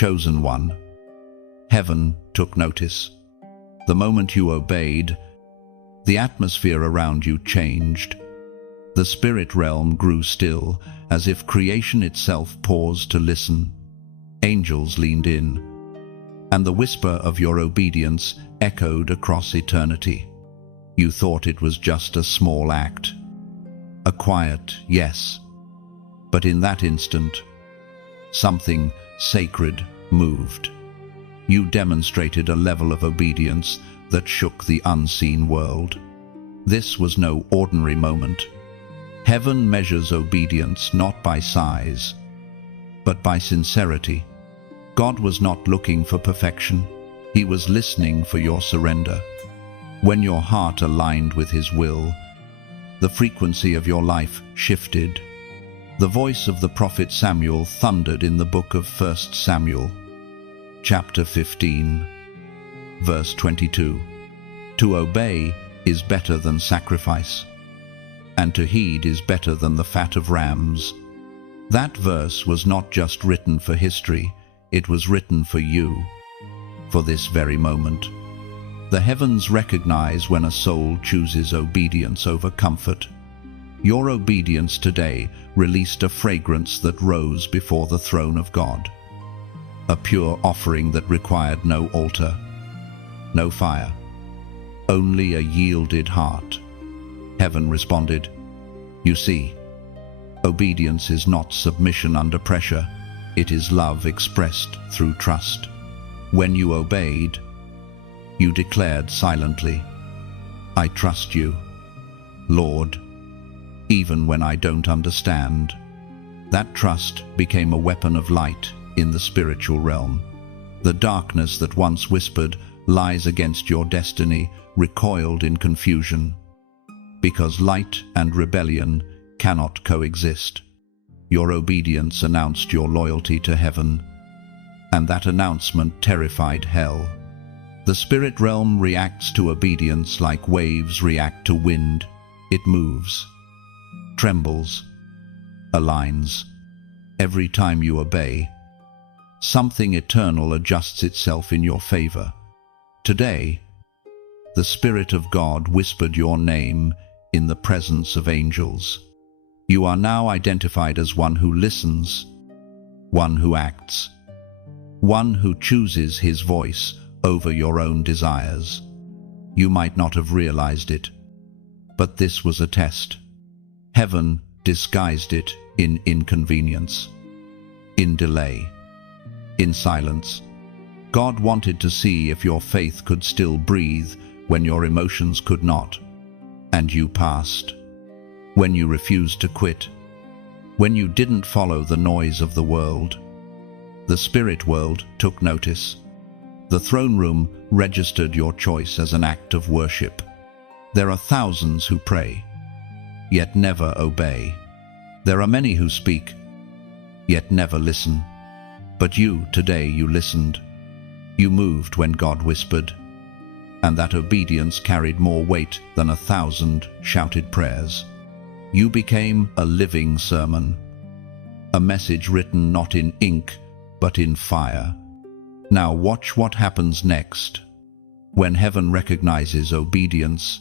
Chosen one. Heaven took notice. The moment you obeyed, the atmosphere around you changed. The spirit realm grew still, as if creation itself paused to listen. Angels leaned in, and the whisper of your obedience echoed across eternity. You thought it was just a small act, a quiet yes, but in that instant, something sacred moved. You demonstrated a level of obedience that shook the unseen world. This was no ordinary moment. Heaven measures obedience not by size, but by sincerity. God was not looking for perfection. He was listening for your surrender. When your heart aligned with His will, the frequency of your life shifted. The voice of the prophet Samuel thundered in the book of 1 Samuel, chapter 15, verse 22. To obey is better than sacrifice, and to heed is better than the fat of rams. That verse was not just written for history, it was written for you, for this very moment. The heavens recognize when a soul chooses obedience over comfort. Your obedience today released a fragrance that rose before the throne of God. A pure offering that required no altar, no fire, only a yielded heart. Heaven responded, "You see, obedience is not submission under pressure, it is love expressed through trust." When you obeyed, you declared silently, "I trust you, Lord, even when I don't understand." That trust became a weapon of light in the spiritual realm. The darkness that once whispered lies against your destiny recoiled in confusion. Because light and rebellion cannot coexist. Your obedience announced your loyalty to heaven, and that announcement terrified hell. The spirit realm reacts to obedience like waves react to wind. It moves, trembles, aligns. Every time you obey, something eternal adjusts itself in your favor. Today, the Spirit of God whispered your name in the presence of angels. You are now identified as one who listens, one who acts, one who chooses His voice over your own desires. You might not have realized it, but this was a test. Heaven disguised it in inconvenience, in delay, in silence. God wanted to see if your faith could still breathe when your emotions could not. And you passed. When you refused to quit. When you didn't follow the noise of the world. The spirit world took notice. The throne room registered your choice as an act of worship. There are thousands who pray, yet never obey. There are many who speak, yet never listen. But you, today, you listened. You moved when God whispered, and that obedience carried more weight than 1,000 shouted prayers. You became a living sermon, a message written not in ink, but in fire. Now watch what happens next. When heaven recognizes obedience,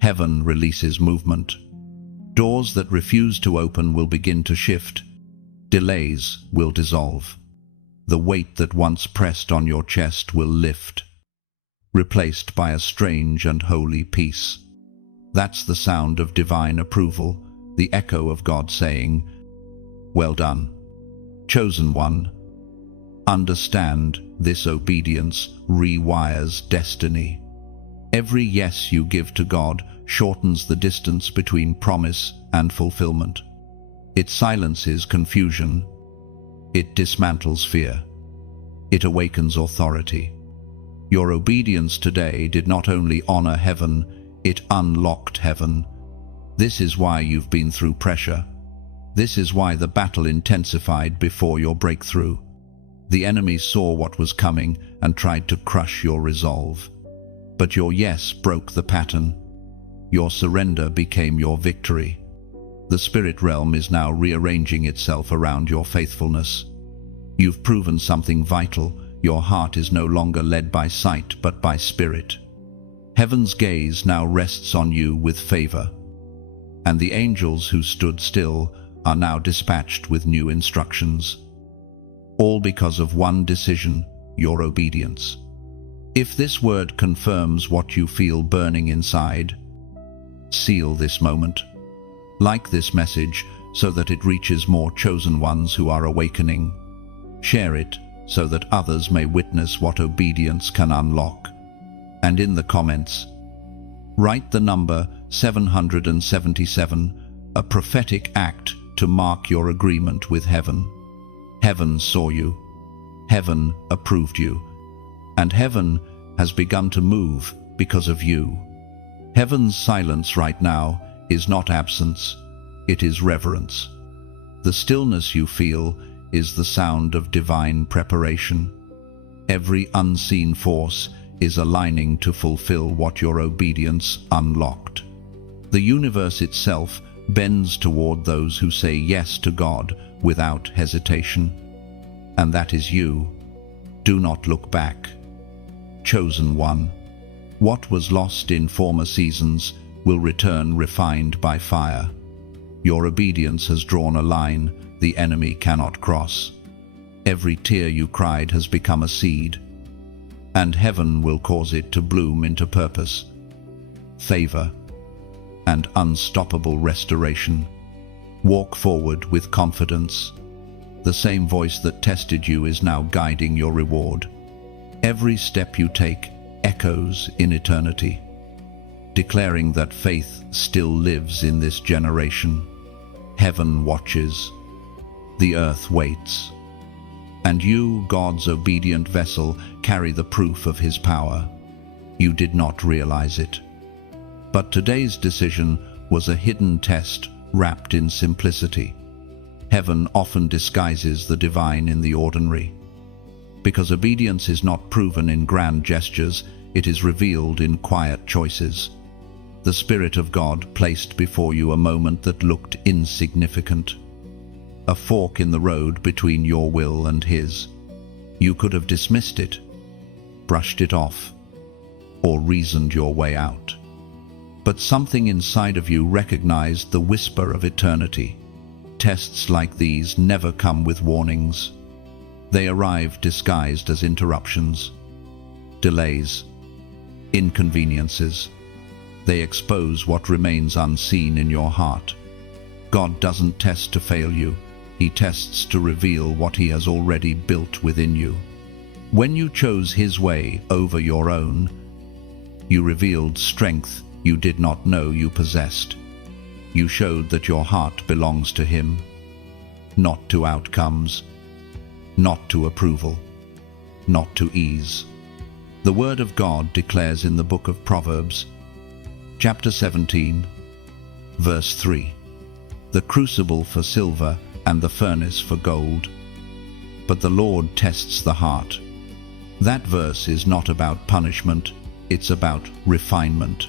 heaven releases movement. Doors that refuse to open will begin to shift. Delays will dissolve. The weight that once pressed on your chest will lift, replaced by a strange and holy peace. That's the sound of divine approval, the echo of God saying, "Well done, chosen one." Understand, this obedience rewires destiny. Every yes you give to God shortens the distance between promise and fulfillment. It silences confusion. It dismantles fear. It awakens authority. Your obedience today did not only honor heaven, it unlocked heaven. This is why you've been through pressure. This is why the battle intensified before your breakthrough. The enemy saw what was coming and tried to crush your resolve. But your yes broke the pattern. Your surrender became your victory. The spirit realm is now rearranging itself around your faithfulness. You've proven something vital. Your heart is no longer led by sight but by spirit. Heaven's gaze now rests on you with favor, and the angels who stood still are now dispatched with new instructions. All because of one decision, your obedience. If this word confirms what you feel burning inside, seal this moment. Like this message so that it reaches more chosen ones who are awakening. Share it so that others may witness what obedience can unlock. And in the comments, write the number 777, a prophetic act to mark your agreement with heaven. Heaven saw you. Heaven approved you. And heaven has begun to move because of you. Heaven's silence right now is not absence, it is reverence. The stillness you feel is the sound of divine preparation. Every unseen force is aligning to fulfill what your obedience unlocked. The universe itself bends toward those who say yes to God without hesitation. And that is you. Do not look back. Chosen one. What was lost in former seasons will return refined by fire. Your obedience has drawn a line the enemy cannot cross. Every tear you cried has become a seed, and heaven will cause it to bloom into purpose, favor, and unstoppable restoration. Walk forward with confidence. The same voice that tested you is now guiding your reward. Every step you take echoes in eternity, declaring that faith still lives in this generation. Heaven watches, the earth waits, and you, God's obedient vessel, carry the proof of His power. You did not realize it. But today's decision was a hidden test wrapped in simplicity. Heaven often disguises the divine in the ordinary. Because obedience is not proven in grand gestures, it is revealed in quiet choices. The Spirit of God placed before you a moment that looked insignificant, a fork in the road between your will and His. You could have dismissed it, brushed it off, or reasoned your way out. But something inside of you recognized the whisper of eternity. Tests like these never come with warnings. They arrive disguised as interruptions, delays, inconveniences. They expose what remains unseen in your heart. God doesn't test to fail you. He tests to reveal what He has already built within you. When you chose His way over your own, you revealed strength you did not know you possessed. You showed that your heart belongs to Him, not to outcomes, not to approval, not to ease. The Word of God declares in the book of Proverbs, chapter 17, verse 3, "The crucible for silver and the furnace for gold, but the Lord tests the heart." That verse is not about punishment, it's about refinement.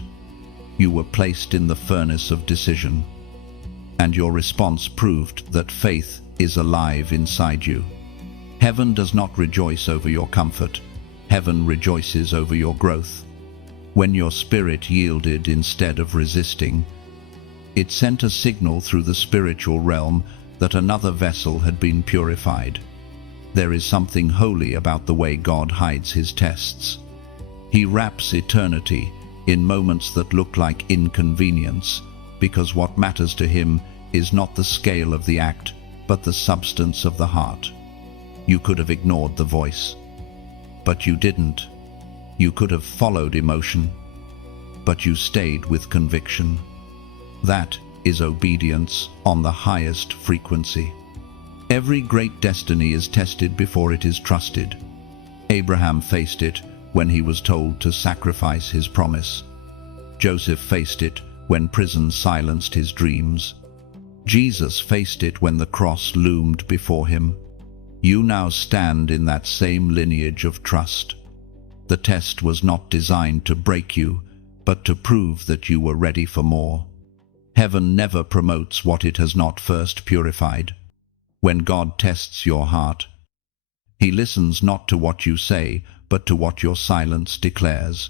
You were placed in the furnace of decision, and your response proved that faith is alive inside you. Heaven does not rejoice over your comfort. Heaven rejoices over your growth. When your spirit yielded instead of resisting, it sent a signal through the spiritual realm that another vessel had been purified. There is something holy about the way God hides His tests. He wraps eternity in moments that look like inconvenience, because what matters to Him is not the scale of the act, but the substance of the heart. You could have ignored the voice, but you didn't. You could have followed emotion, but you stayed with conviction. That is obedience on the highest frequency. Every great destiny is tested before it is trusted. Abraham faced it when he was told to sacrifice his promise. Joseph faced it when prison silenced his dreams. Jesus faced it when the cross loomed before him. You now stand in that same lineage of trust. The test was not designed to break you, but to prove that you were ready for more. Heaven never promotes what it has not first purified. When God tests your heart, He listens not to what you say, but to what your silence declares.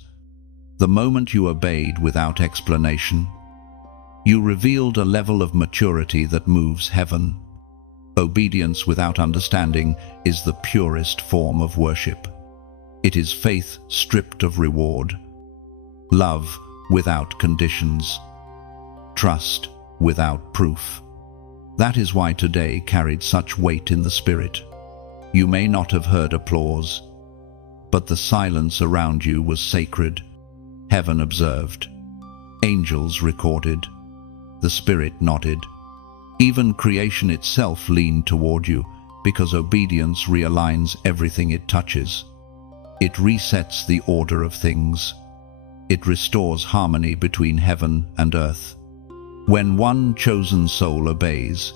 The moment you obeyed without explanation, you revealed a level of maturity that moves heaven. Obedience without understanding is the purest form of worship. It is faith stripped of reward, love without conditions, trust without proof. That is why today carried such weight in the spirit. You may not have heard applause, but the silence around you was sacred. Heaven observed. Angels recorded. The spirit nodded. Even creation itself leaned toward you, because obedience realigns everything it touches. It resets the order of things. It restores harmony between heaven and earth. When one chosen soul obeys,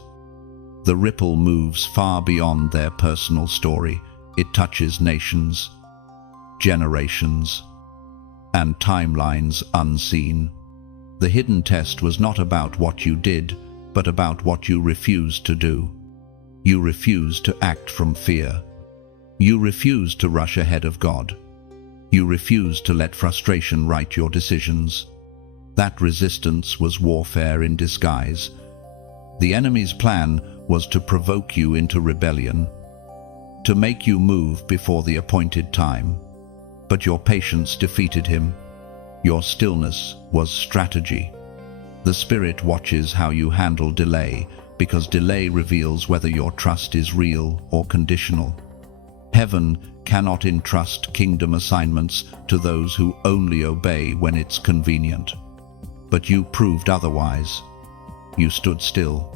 the ripple moves far beyond their personal story. It touches nations, generations, and timelines unseen. The hidden test was not about what you did, but about what you refused to do. You refused to act from fear. You refused to rush ahead of God. You refused to let frustration write your decisions. That resistance was warfare in disguise. The enemy's plan was to provoke you into rebellion, to make you move before the appointed time. But your patience defeated him. Your stillness was strategy. The Spirit watches how you handle delay, because delay reveals whether your trust is real or conditional. Heaven cannot entrust kingdom assignments to those who only obey when it's convenient. But you proved otherwise. You stood still.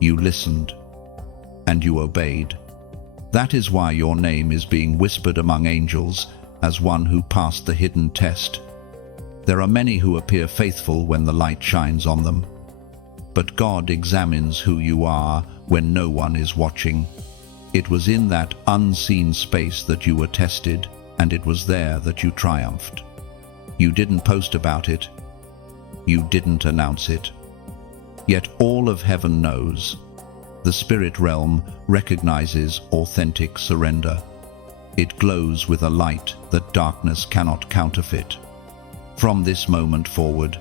You listened. And you obeyed. That is why your name is being whispered among angels as one who passed the hidden test. There are many who appear faithful when the light shines on them. But God examines who you are when no one is watching. It was in that unseen space that you were tested, and it was there that you triumphed. You didn't post about it. You didn't announce it. Yet all of heaven knows. The spirit realm recognizes authentic surrender. It glows with a light that darkness cannot counterfeit. From this moment forward,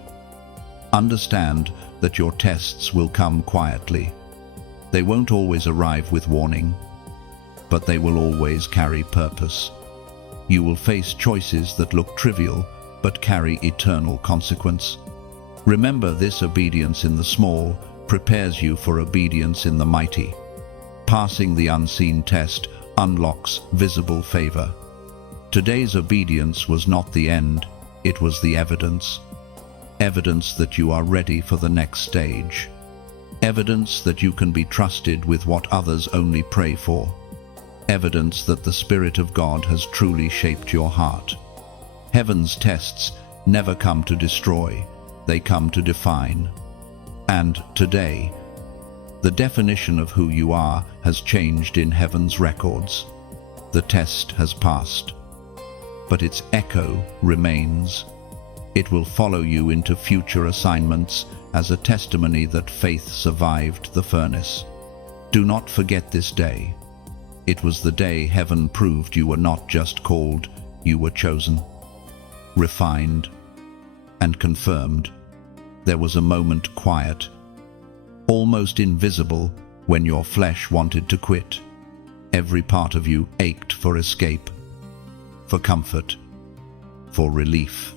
understand that your tests will come quietly. They won't always arrive with warning, but they will always carry purpose. You will face choices that look trivial, but carry eternal consequence. Remember, this obedience in the small prepares you for obedience in the mighty. Passing the unseen test unlocks visible favor. Today's obedience was not the end, it was the evidence. Evidence that you are ready for the next stage. Evidence that you can be trusted with what others only pray for. Evidence that the Spirit of God has truly shaped your heart. Heaven's tests never come to destroy, they come to define. And today, the definition of who you are has changed in heaven's records. The test has passed, but its echo remains. It will follow you into future assignments as a testimony that faith survived the furnace. Do not forget this day. It was the day heaven proved you were not just called, you were chosen, refined, and confirmed. There was a moment quiet, almost invisible, when your flesh wanted to quit. Every part of you ached for escape, for comfort, for relief.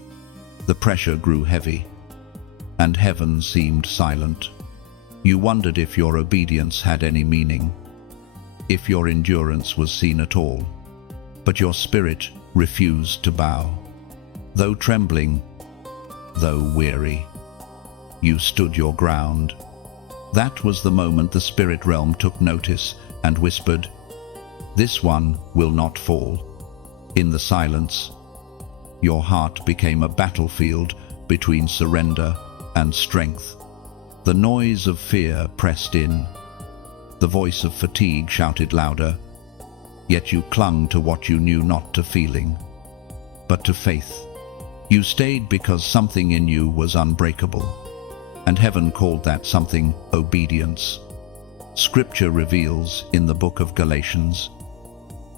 The pressure grew heavy, and heaven seemed silent. You wondered if your obedience had any meaning, if your endurance was seen at all. But your spirit refused to bow. Though trembling, though weary, you stood your ground. That was the moment the spirit realm took notice and whispered, "This one will not fall." In the silence, your heart became a battlefield between surrender and strength. The noise of fear pressed in. The voice of fatigue shouted louder. Yet you clung to what you knew, not to feeling, but to faith. You stayed because something in you was unbreakable, and heaven called that something obedience. Scripture reveals in the book of Galatians,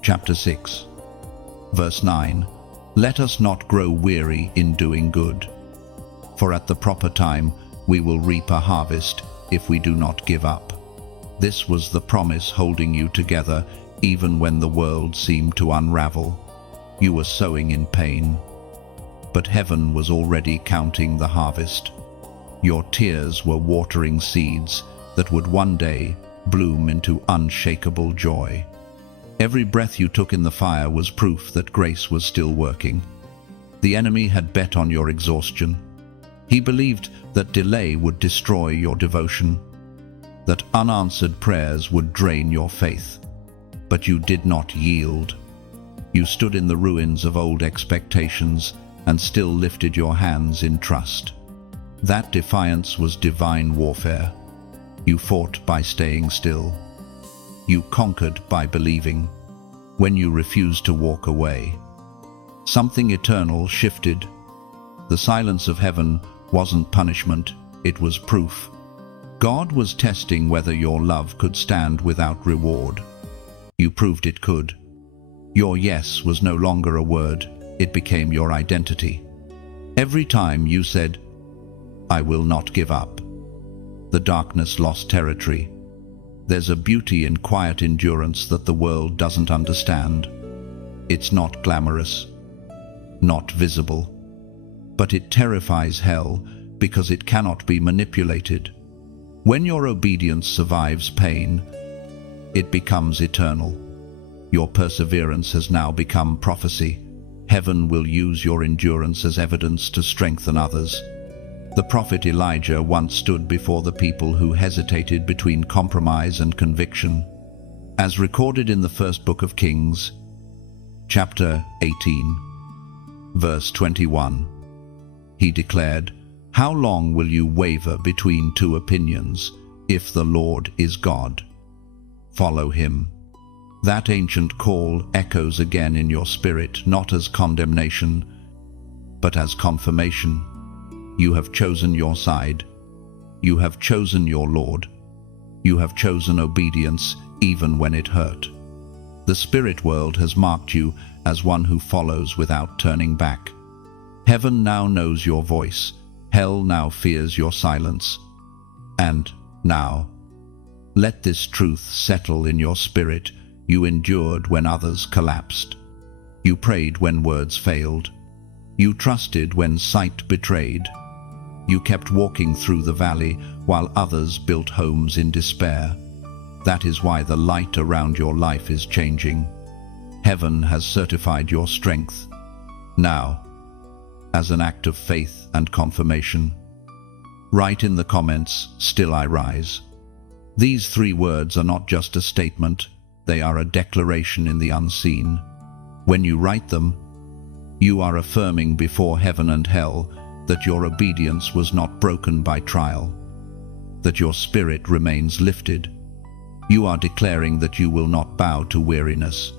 Chapter 6, verse 9. Let us not grow weary in doing good, for at the proper time we will reap a harvest if we do not give up. This was the promise holding you together even when the world seemed to unravel. You were sowing in pain, but heaven was already counting the harvest. Your tears were watering seeds that would one day bloom into unshakable joy. Every breath you took in the fire was proof that grace was still working. The enemy had bet on your exhaustion. He believed that delay would destroy your devotion, that unanswered prayers would drain your faith. But you did not yield. You stood in the ruins of old expectations and still lifted your hands in trust. That defiance was divine warfare. You fought by staying still. You conquered by believing. When you refused to walk away, something eternal shifted. The silence of heaven wasn't punishment, it was proof. God was testing whether your love could stand without reward. You proved it could. Your yes was no longer a word, it became your identity. Every time you said, "I will not give up," the darkness lost territory. There's a beauty in quiet endurance that the world doesn't understand. It's not glamorous, not visible, but it terrifies hell because it cannot be manipulated. When your obedience survives pain, it becomes eternal. Your perseverance has now become prophecy. Heaven will use your endurance as evidence to strengthen others. The prophet Elijah once stood before the people who hesitated between compromise and conviction. As recorded in the first book of Kings, chapter 18, verse 21, he declared, "How long will you waver between two opinions? If the Lord is God, follow him." That ancient call echoes again in your spirit, not as condemnation, but as confirmation. You have chosen your side. You have chosen your Lord. You have chosen obedience even when it hurt. The spirit world has marked you as one who follows without turning back. Heaven now knows your voice. Hell now fears your silence. And now, let this truth settle in your spirit. You endured when others collapsed. You prayed when words failed. You trusted when sight betrayed. You kept walking through the valley while others built homes in despair. That is why the light around your life is changing. Heaven has certified your strength. Now, as an act of faith and confirmation, write in the comments, "Still I rise." These 3 words are not just a statement, they are a declaration in the unseen. When you write them, you are affirming before heaven and hell that your obedience was not broken by trial, that your spirit remains lifted. You are declaring that you will not bow to weariness,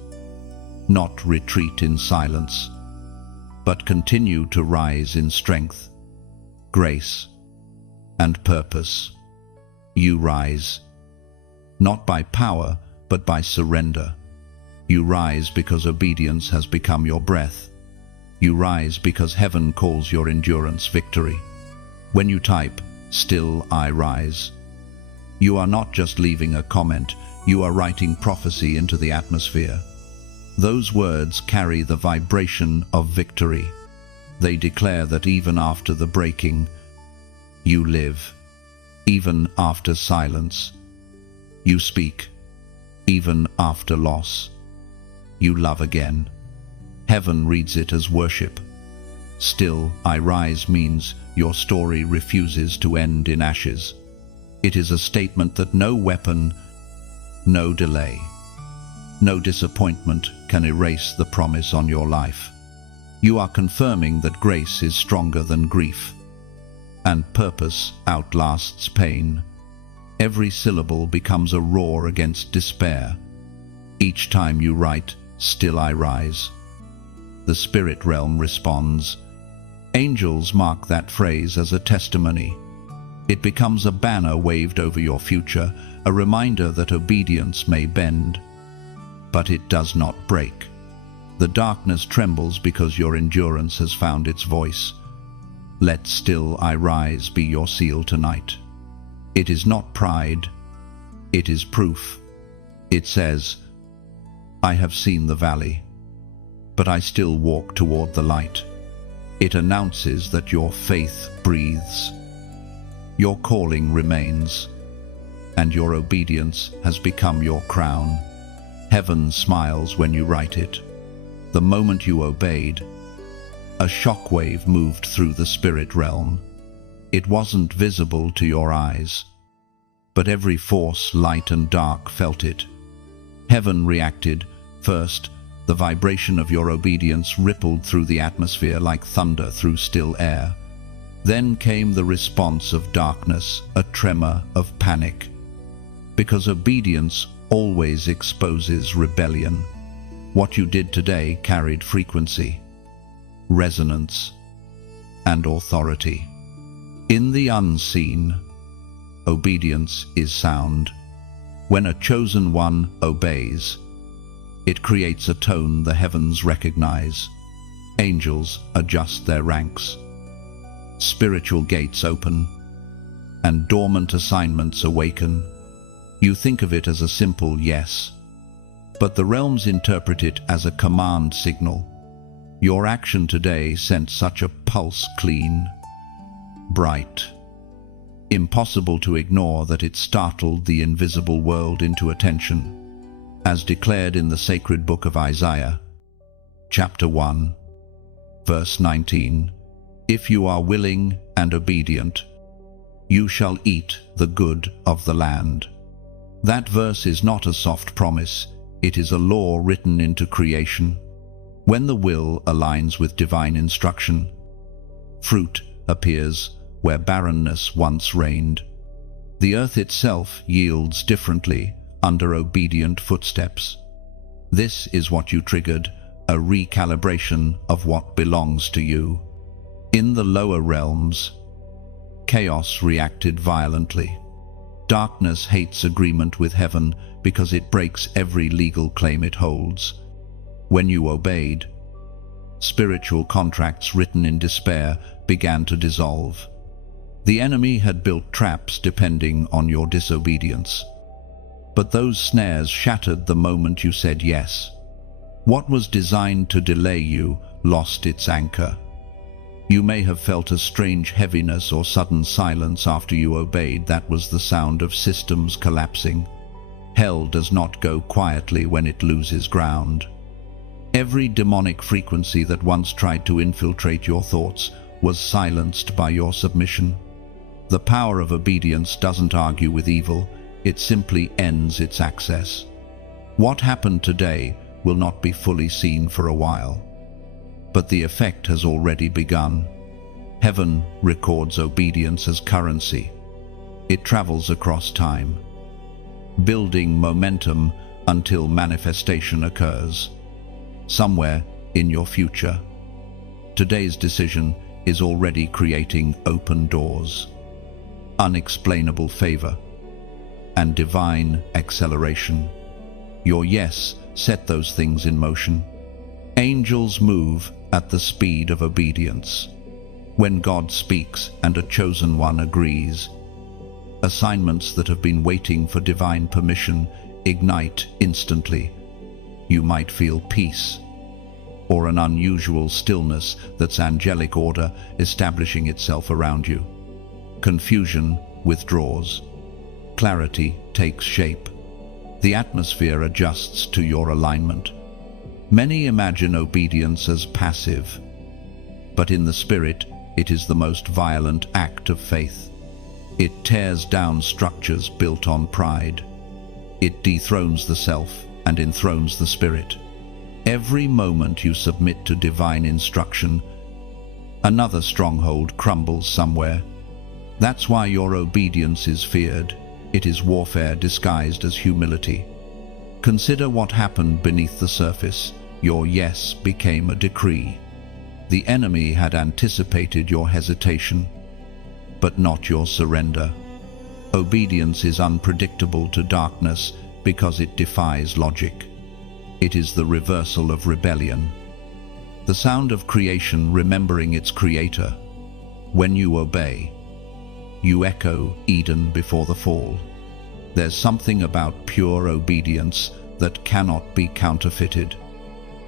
not retreat in silence, but continue to rise in strength, grace, and purpose. You rise, not by power, but by surrender. You rise because obedience has become your breath. You rise because heaven calls your endurance victory. When you type, "Still I rise," you are not just leaving a comment, you are writing prophecy into the atmosphere. Those words carry the vibration of victory. They declare that even after the breaking, you live. Even after silence, you speak. Even after loss, you love again. Heaven reads it as worship. "Still I rise" means your story refuses to end in ashes. It is a statement that no weapon, no delay, no disappointment can erase the promise on your life. You are confirming that grace is stronger than grief, and purpose outlasts pain. Every syllable becomes a roar against despair. Each time you write, "Still I rise," the spirit realm responds. Angels mark that phrase as a testimony. It becomes a banner waved over your future, a reminder that obedience may bend, but it does not break. The darkness trembles because your endurance has found its voice. Let still I rise be your seal tonight. It is not pride, it is proof. It says, I have seen the valley, but I still walk toward the light. It announces that your faith breathes, your calling remains, and your obedience has become your crown. Heaven smiles when you write it. The moment you obeyed, a shockwave moved through the spirit realm. It wasn't visible to your eyes, but every force, light and dark, felt it. Heaven reacted. First, the vibration of your obedience rippled through the atmosphere like thunder through still air. Then came the response of darkness, a tremor of panic. Because obedience always exposes rebellion. What you did today carried frequency, resonance, and authority. In the unseen, obedience is sound. When a chosen one obeys, it creates a tone the heavens recognize. Angels adjust their ranks. Spiritual gates open, and dormant assignments awaken. You think of it as a simple yes, but the realms interpret it as a command signal. Your action today sent such a pulse, clean, bright, impossible to ignore, that it startled the invisible world into attention. As declared in the sacred book of Isaiah, chapter 1, verse 19, if you are willing and obedient, you shall eat the good of the land. That verse is not a soft promise, it is a law written into creation. When the will aligns with divine instruction, fruit appears where barrenness once reigned. The earth itself yields differently under obedient footsteps. This is what you triggered, a recalibration of what belongs to you. In the lower realms, chaos reacted violently. Darkness hates agreement with heaven because it breaks every legal claim it holds. When you obeyed, spiritual contracts written in despair began to dissolve. The enemy had built traps depending on your disobedience. But those snares shattered the moment you said yes. What was designed to delay you lost its anchor. You may have felt a strange heaviness or sudden silence after you obeyed. That was the sound of systems collapsing. Hell does not go quietly when it loses ground. Every demonic frequency that once tried to infiltrate your thoughts was silenced by your submission. The power of obedience doesn't argue with evil, it simply ends its access. What happened today will not be fully seen for a while, but the effect has already begun. Heaven records obedience as currency. It travels across time, building momentum until manifestation occurs. Somewhere in your future, today's decision is already creating open doors, unexplainable favor, and divine acceleration. Your yes set those things in motion. Angels move at the speed of obedience. When God speaks and a chosen one agrees, assignments that have been waiting for divine permission ignite instantly. You might feel peace, or an unusual stillness that's angelic order establishing itself around you. Confusion withdraws. Clarity takes shape. The atmosphere adjusts to your alignment. Many imagine obedience as passive, but in the spirit, it is the most violent act of faith. It tears down structures built on pride. It dethrones the self and enthrones the spirit. Every moment you submit to divine instruction, another stronghold crumbles somewhere. That's why your obedience is feared. It is warfare disguised as humility. Consider what happened beneath the surface. Your yes became a decree. The enemy had anticipated your hesitation, but not your surrender. Obedience is unpredictable to darkness because it defies logic. It is the reversal of rebellion. The sound of creation remembering its creator. When you obey, you echo Eden before the fall. There's something about pure obedience that cannot be counterfeited.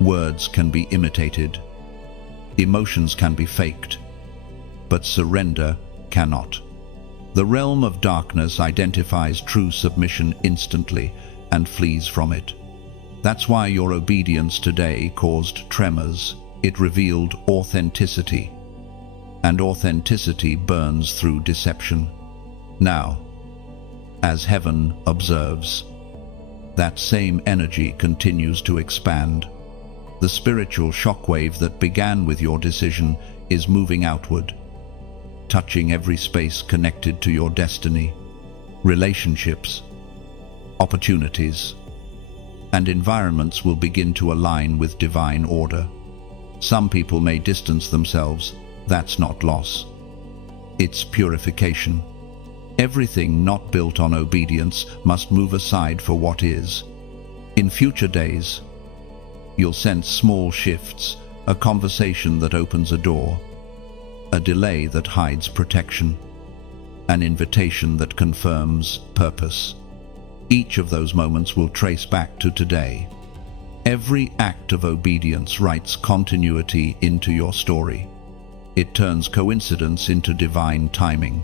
Words can be imitated. Emotions can be faked. But surrender cannot. The realm of darkness identifies true submission instantly and flees from it. That's why your obedience today caused tremors. It revealed authenticity. And authenticity burns through deception. Now, as heaven observes, that same energy continues to expand. The spiritual shockwave that began with your decision is moving outward, touching every space connected to your destiny, relationships, opportunities, and environments will begin to align with divine order. Some people may distance themselves. That's not loss. It's purification. Everything not built on obedience must move aside for what is. In future days, you'll sense small shifts, a conversation that opens a door, a delay that hides protection, an invitation that confirms purpose. Each of those moments will trace back to today. Every act of obedience writes continuity into your story. It turns coincidence into divine timing.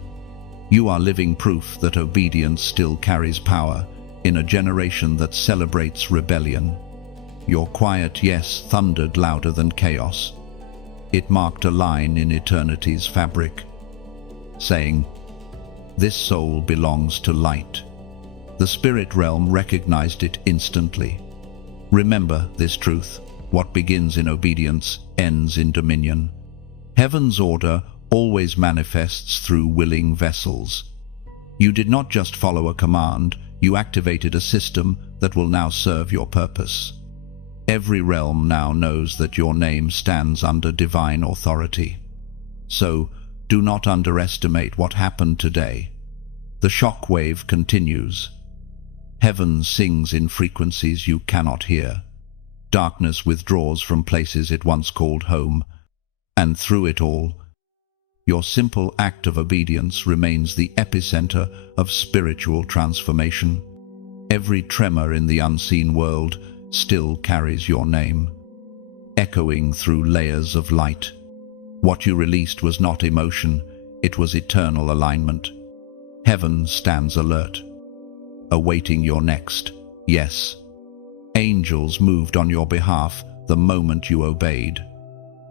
You are living proof that obedience still carries power in a generation that celebrates rebellion. Your quiet yes thundered louder than chaos. It marked a line in eternity's fabric, saying, "This soul belongs to light." The spirit realm recognized it instantly. Remember this truth: what begins in obedience ends in dominion. Heaven's order always manifests through willing vessels. You did not just follow a command, you activated a system that will now serve your purpose. Every realm now knows that your name stands under divine authority. So, do not underestimate what happened today. The shock wave continues. Heaven sings in frequencies you cannot hear. Darkness withdraws from places it once called home. And through it all, your simple act of obedience remains the epicenter of spiritual transformation. Every tremor in the unseen world still carries your name, echoing through layers of light. What you released was not emotion, it was eternal alignment. Heaven stands alert, awaiting your next yes. Angels moved on your behalf the moment you obeyed.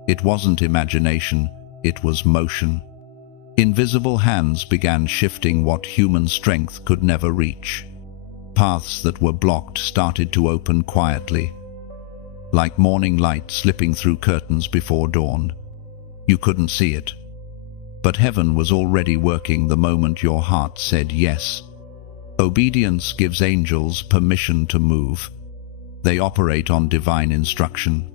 It wasn't imagination, it was motion. Invisible hands began shifting what human strength could never reach. Paths that were blocked started to open quietly, like morning light slipping through curtains before dawn. You couldn't see it, but heaven was already working the moment your heart said yes. Obedience gives angels permission to move. They operate on divine instruction,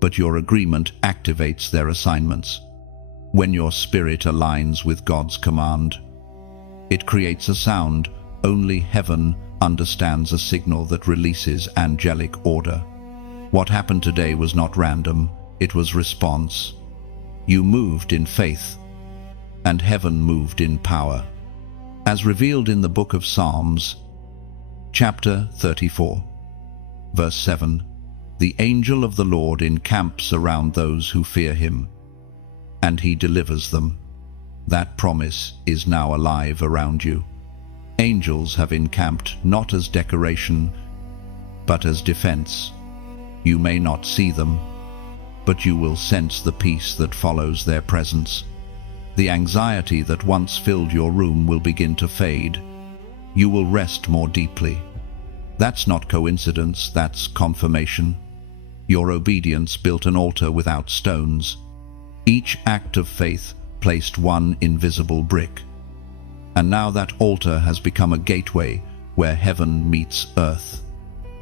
but your agreement activates their assignments. When your spirit aligns with God's command, it creates a sound. Only heaven understands, a signal that releases angelic order. What happened today was not random, it was response. You moved in faith, and heaven moved in power. As revealed in the book of Psalms, chapter 34, verse 7, "The angel of the Lord encamps around those who fear him, and he delivers them." That promise is now alive around you. Angels have encamped not as decoration, but as defense. You may not see them, but you will sense the peace that follows their presence. The anxiety that once filled your room will begin to fade. You will rest more deeply. That's not coincidence, that's confirmation. Your obedience built an altar without stones. Each act of faith placed one invisible brick. And now that altar has become a gateway where heaven meets earth.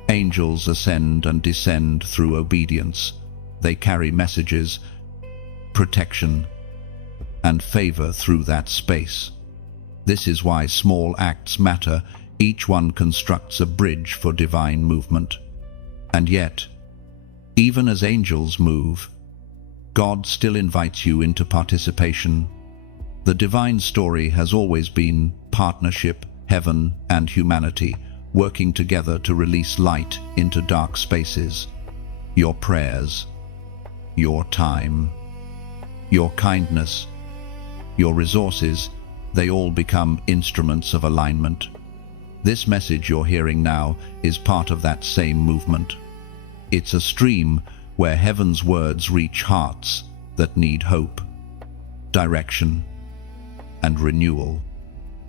Angels ascend and descend through obedience. They carry messages, protection, and favor through that space. This is why small acts matter. Each one constructs a bridge for divine movement. And yet, even as angels move, God still invites you into participation. The divine story has always been partnership, heaven and humanity, working together to release light into dark spaces. Your prayers, your time, your kindness, your resources, they all become instruments of alignment. This message you're hearing now is part of that same movement. It's a stream where heaven's words reach hearts that need hope, direction, and renewal.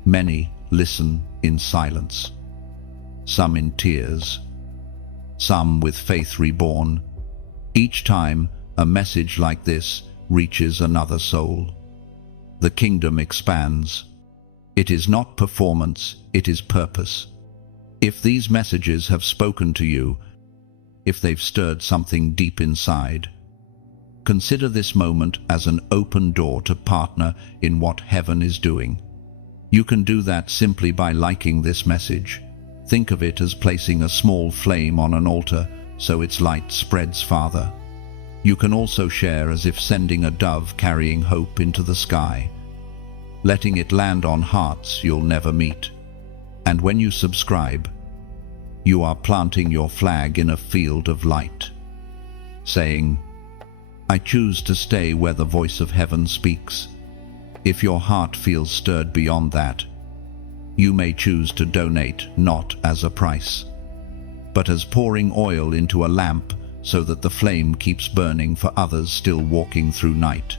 Many listen in silence, some in tears, some with faith reborn. Each time a message like this reaches another soul, the kingdom expands. It is not performance, it is purpose. If these messages have spoken to you, if they've stirred something deep inside, consider this moment as an open door to partner in what heaven is doing. You can do that simply by liking this message. Think of it as placing a small flame on an altar so its light spreads farther. You can also share as if sending a dove carrying hope into the sky, letting it land on hearts you'll never meet. And when you subscribe, you are planting your flag in a field of light, saying, I choose to stay where the voice of heaven speaks. If your heart feels stirred beyond that, you may choose to donate not as a price, but as pouring oil into a lamp so that the flame keeps burning for others still walking through night.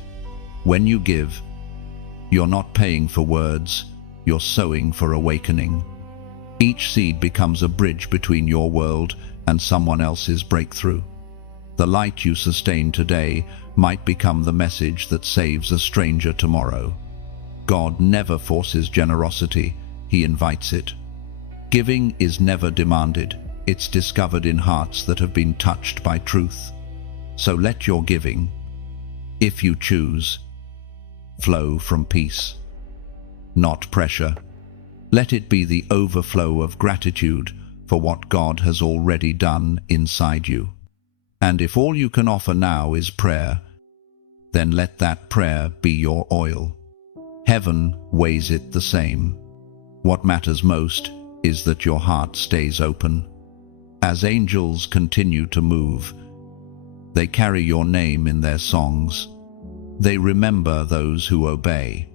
When you give, you're not paying for words, you're sowing for awakening. Each seed becomes a bridge between your world and someone else's breakthrough. The light you sustain today might become the message that saves a stranger tomorrow. God never forces generosity, He invites it. Giving is never demanded, it's discovered in hearts that have been touched by truth. So let your giving, if you choose, flow from peace, not pressure. Let it be the overflow of gratitude for what God has already done inside you. And if all you can offer now is prayer, then let that prayer be your oil. Heaven weighs it the same. What matters most is that your heart stays open. As angels continue to move, they carry your name in their songs. They remember those who obey,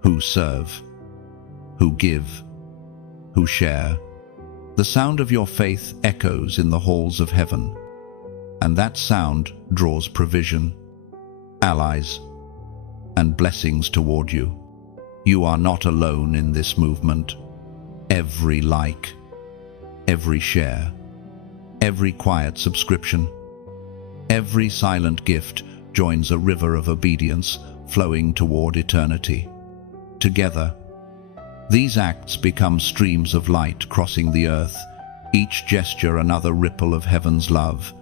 who serve, who give, who share. The sound of your faith echoes in the halls of heaven, and that sound draws provision, allies, and blessings toward you. You are not alone in this movement. Every like, every share, every quiet subscription, every silent gift joins a river of obedience flowing toward eternity. Together, these acts become streams of light crossing the earth, each gesture another ripple of heaven's love.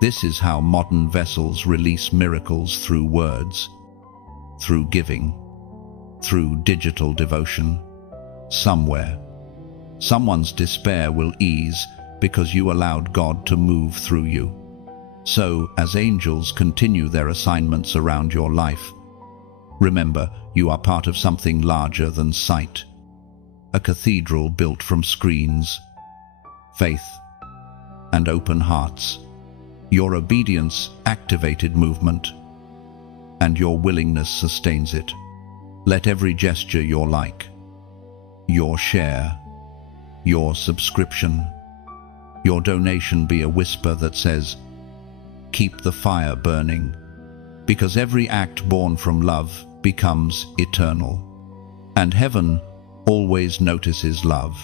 This is how modern vessels release miracles through words, through giving, through digital devotion. Somewhere, someone's despair will ease because you allowed God to move through you. So, as angels continue their assignments around your life, remember you are part of something larger than sight. A cathedral built from screens, faith, and open hearts. Your obedience activated movement, and your willingness sustains it. Let every gesture your like, your share, your subscription, your donation be a whisper that says, keep the fire burning, because every act born from love becomes eternal. And heaven always notices love.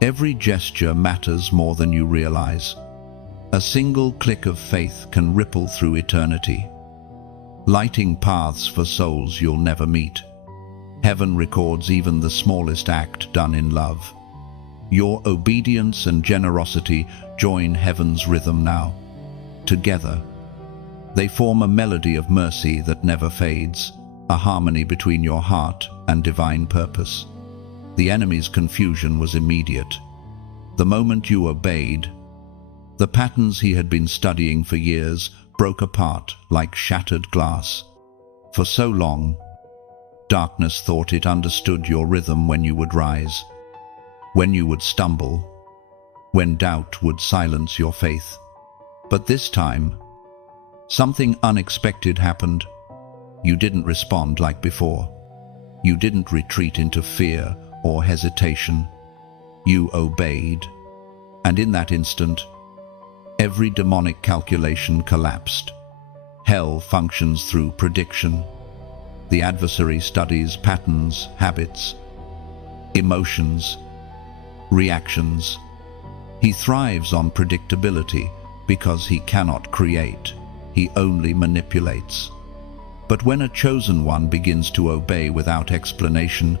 Every gesture matters more than you realize. A single click of faith can ripple through eternity, lighting paths for souls you'll never meet. Heaven records even the smallest act done in love. Your obedience and generosity join heaven's rhythm now. Together, they form a melody of mercy that never fades, a harmony between your heart and divine purpose. The enemy's confusion was immediate. The moment you obeyed, The patterns he had been studying for years broke apart like shattered glass. For so long, darkness thought it understood your rhythm when you would rise, when you would stumble, when doubt would silence your faith. But this time, something unexpected happened. You didn't respond like before. You didn't retreat into fear or hesitation. You obeyed. And in that instant, every demonic calculation collapsed. Hell functions through prediction. The adversary studies patterns, habits, emotions, reactions. He thrives on predictability because he cannot create. He only manipulates. But when a chosen one begins to obey without explanation,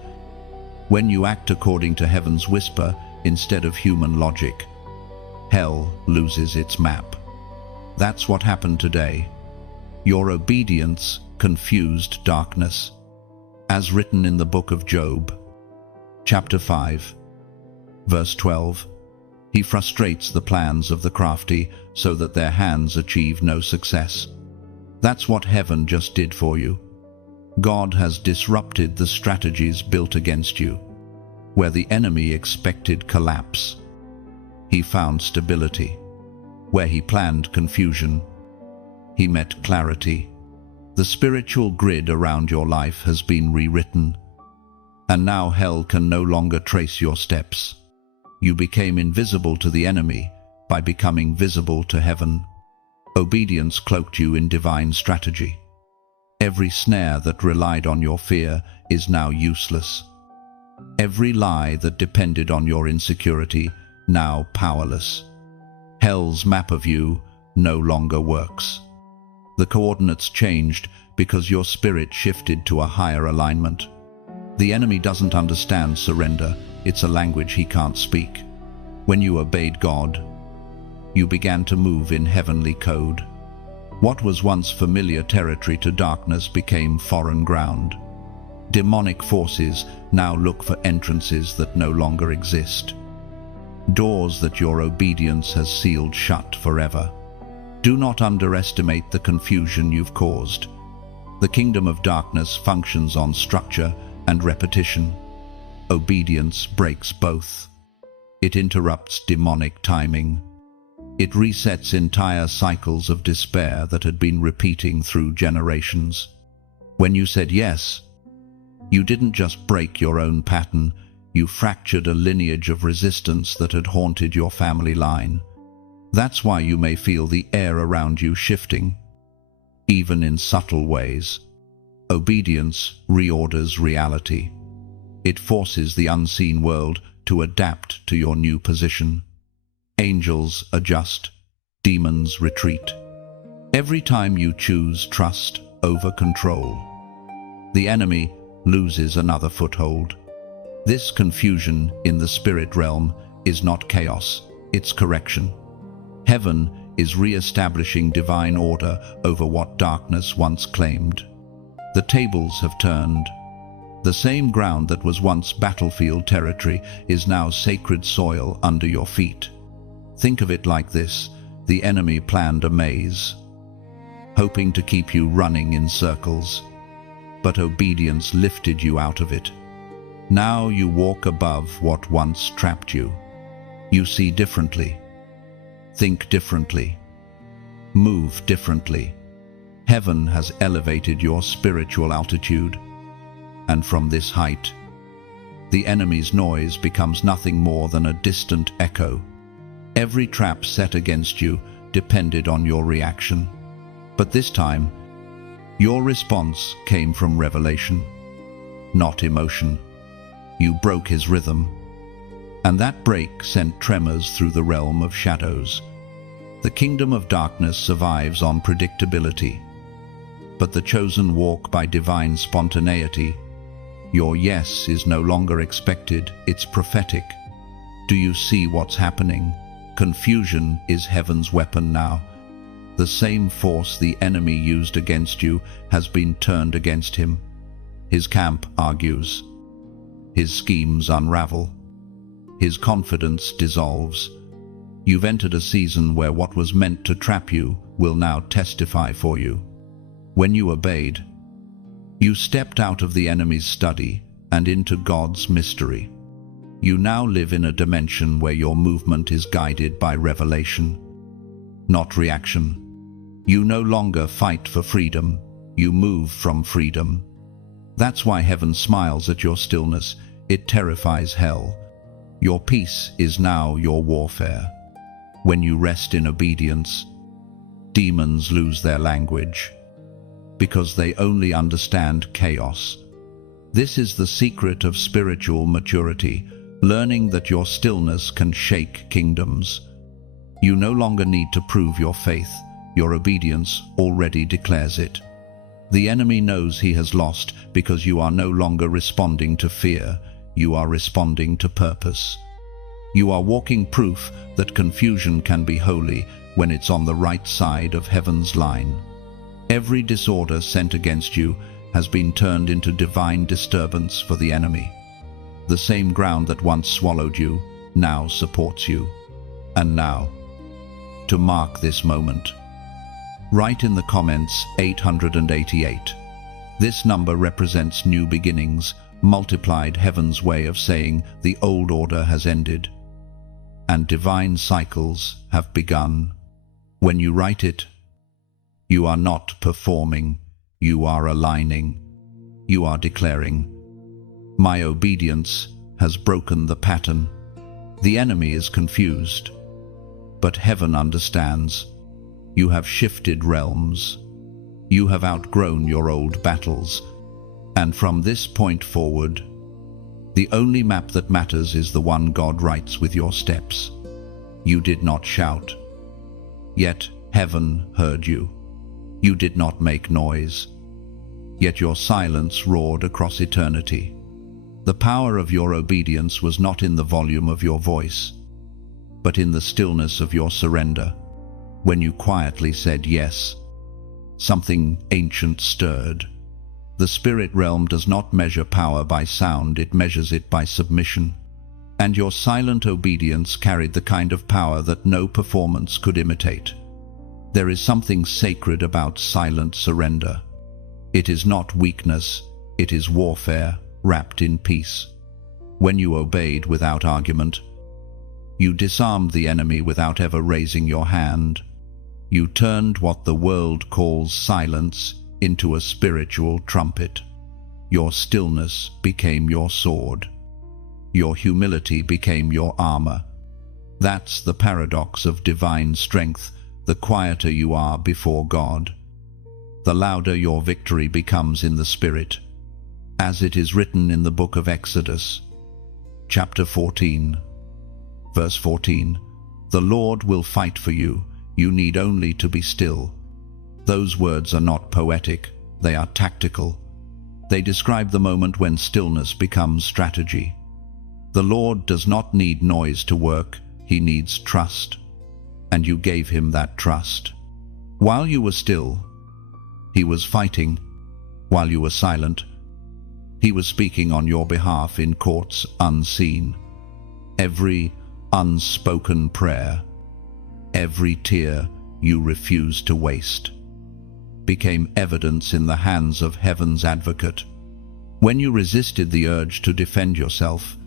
when you act according to heaven's whisper instead of human logic, hell loses its map. That's what happened today. Your obedience confused darkness, as written in the book of Job, chapter 5, verse 12. He frustrates the plans of the crafty so that their hands achieve no success. That's what heaven just did for you. God has disrupted the strategies built against you. Where the enemy expected collapse, he found stability. Where he planned confusion, he met clarity. The spiritual grid around your life has been rewritten, and now hell can no longer trace your steps. You became invisible to the enemy by becoming visible to heaven. Obedience cloaked you in divine strategy. Every snare that relied on your fear is now useless. Every lie that depended on your insecurity, now powerless. Hell's map of you no longer works. The coordinates changed because your spirit shifted to a higher alignment. The enemy doesn't understand surrender. It's a language he can't speak. When you obeyed God, you began to move in heavenly code. What was once familiar territory to darkness became foreign ground. Demonic forces now look for entrances that no longer exist. Doors that your obedience has sealed shut forever. Do not underestimate the confusion you've caused. The kingdom of darkness functions on structure and repetition. Obedience breaks both. It interrupts demonic timing. It resets entire cycles of despair that had been repeating through generations. When you said yes, you didn't just break your own pattern, you fractured a lineage of resistance that had haunted your family line. That's why you may feel the air around you shifting, even in subtle ways. Obedience reorders reality. It forces the unseen world to adapt to your new position. Angels adjust, demons retreat. Every time you choose trust over control, the enemy loses another foothold. This confusion in the spirit realm is not chaos, it's correction. Heaven is re-establishing divine order over what darkness once claimed. The tables have turned. The same ground that was once battlefield territory is now sacred soil under your feet. Think of it like this: the enemy planned a maze, hoping to keep you running in circles. But obedience lifted you out of it. Now you walk above what once trapped you. You see differently, think differently, move differently. Heaven has elevated your spiritual altitude, and from this height, the enemy's noise becomes nothing more than a distant echo. Every trap set against you depended on your reaction. But this time, your response came from revelation, not emotion. You broke his rhythm, and that break sent tremors through the realm of shadows. The kingdom of darkness survives on predictability, but the chosen walk by divine spontaneity. Your yes is no longer expected, it's prophetic. Do you see what's happening? Confusion is heaven's weapon now. The same force the enemy used against you has been turned against him. His camp argues. His schemes unravel. His confidence dissolves. You've entered a season where what was meant to trap you will now testify for you. When you obeyed, you stepped out of the enemy's study and into God's mystery. You now live in a dimension where your movement is guided by revelation, not reaction. You no longer fight for freedom, you move from freedom. That's why heaven smiles at your stillness. It terrifies hell. Your peace is now your warfare. When you rest in obedience, demons lose their language, because they only understand chaos. This is the secret of spiritual maturity, learning that your stillness can shake kingdoms. You no longer need to prove your faith. Your obedience already declares it. The enemy knows he has lost because you are no longer responding to fear. You are responding to purpose. You are walking proof that confusion can be holy when it's on the right side of heaven's line. Every disorder sent against you has been turned into divine disturbance for the enemy. The same ground that once swallowed you now supports you. And now, to mark this moment, write in the comments 888. This number represents new beginnings, multiplied heaven's way of saying the old order has ended, and divine cycles have begun. When you write it, you are not performing, you are aligning. You are declaring, my obedience has broken the pattern. The enemy is confused, but heaven understands. You have shifted realms. You have outgrown your old battles. And from this point forward, the only map that matters is the one God writes with your steps. You did not shout, yet heaven heard you. You did not make noise, yet your silence roared across eternity. The power of your obedience was not in the volume of your voice, but in the stillness of your surrender. When you quietly said yes, something ancient stirred. The spirit realm does not measure power by sound, it measures it by submission. And your silent obedience carried the kind of power that no performance could imitate. There is something sacred about silent surrender. It is not weakness, it is warfare wrapped in peace. When you obeyed without argument, you disarmed the enemy without ever raising your hand. You turned what the world calls silence into a spiritual trumpet. Your stillness became your sword. Your humility became your armor. That's the paradox of divine strength. The quieter you are before God, the louder your victory becomes in the Spirit. As it is written in the book of Exodus, chapter 14, verse 14, the Lord will fight for you. You need only to be still. Those words are not poetic, they are tactical. They describe the moment when stillness becomes strategy. The Lord does not need noise to work, he needs trust. And you gave him that trust. While you were still, he was fighting. While you were silent, he was speaking on your behalf in courts unseen. Every unspoken prayer, every tear you refused to waste, became evidence in the hands of heaven's advocate. When you resisted the urge to defend yourself,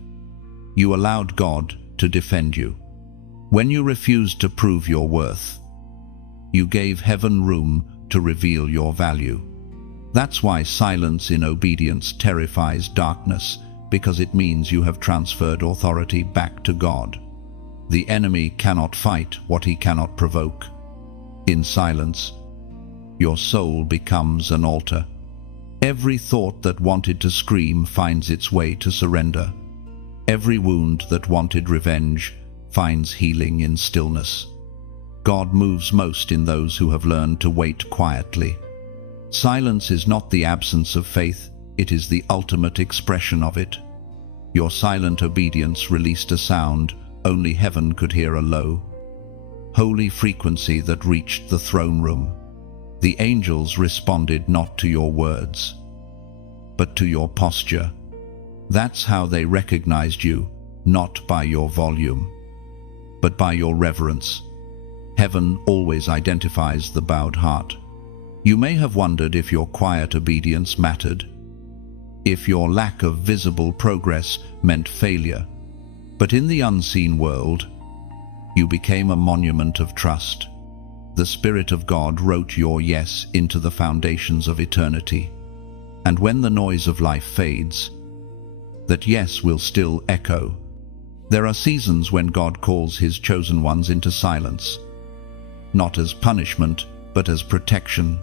you allowed God to defend you. When you refused to prove your worth, you gave heaven room to reveal your value. That's why silence in obedience terrifies darkness, because it means you have transferred authority back to God. The enemy cannot fight what he cannot provoke. In silence, your soul becomes an altar. Every thought that wanted to scream finds its way to surrender. Every wound that wanted revenge finds healing in stillness. God moves most in those who have learned to wait quietly. Silence is not the absence of faith, it is the ultimate expression of it. Your silent obedience released a sound only heaven could hear, a low, holy frequency that reached the throne room. The angels responded not to your words, but to your posture. That's how they recognized you, not by your volume, but by your reverence. Heaven always identifies the bowed heart. You may have wondered if your quiet obedience mattered, if your lack of visible progress meant failure. But in the unseen world, you became a monument of trust. The Spirit of God wrote your yes into the foundations of eternity. And when the noise of life fades, that yes will still echo. There are seasons when God calls His chosen ones into silence, not as punishment, but as protection.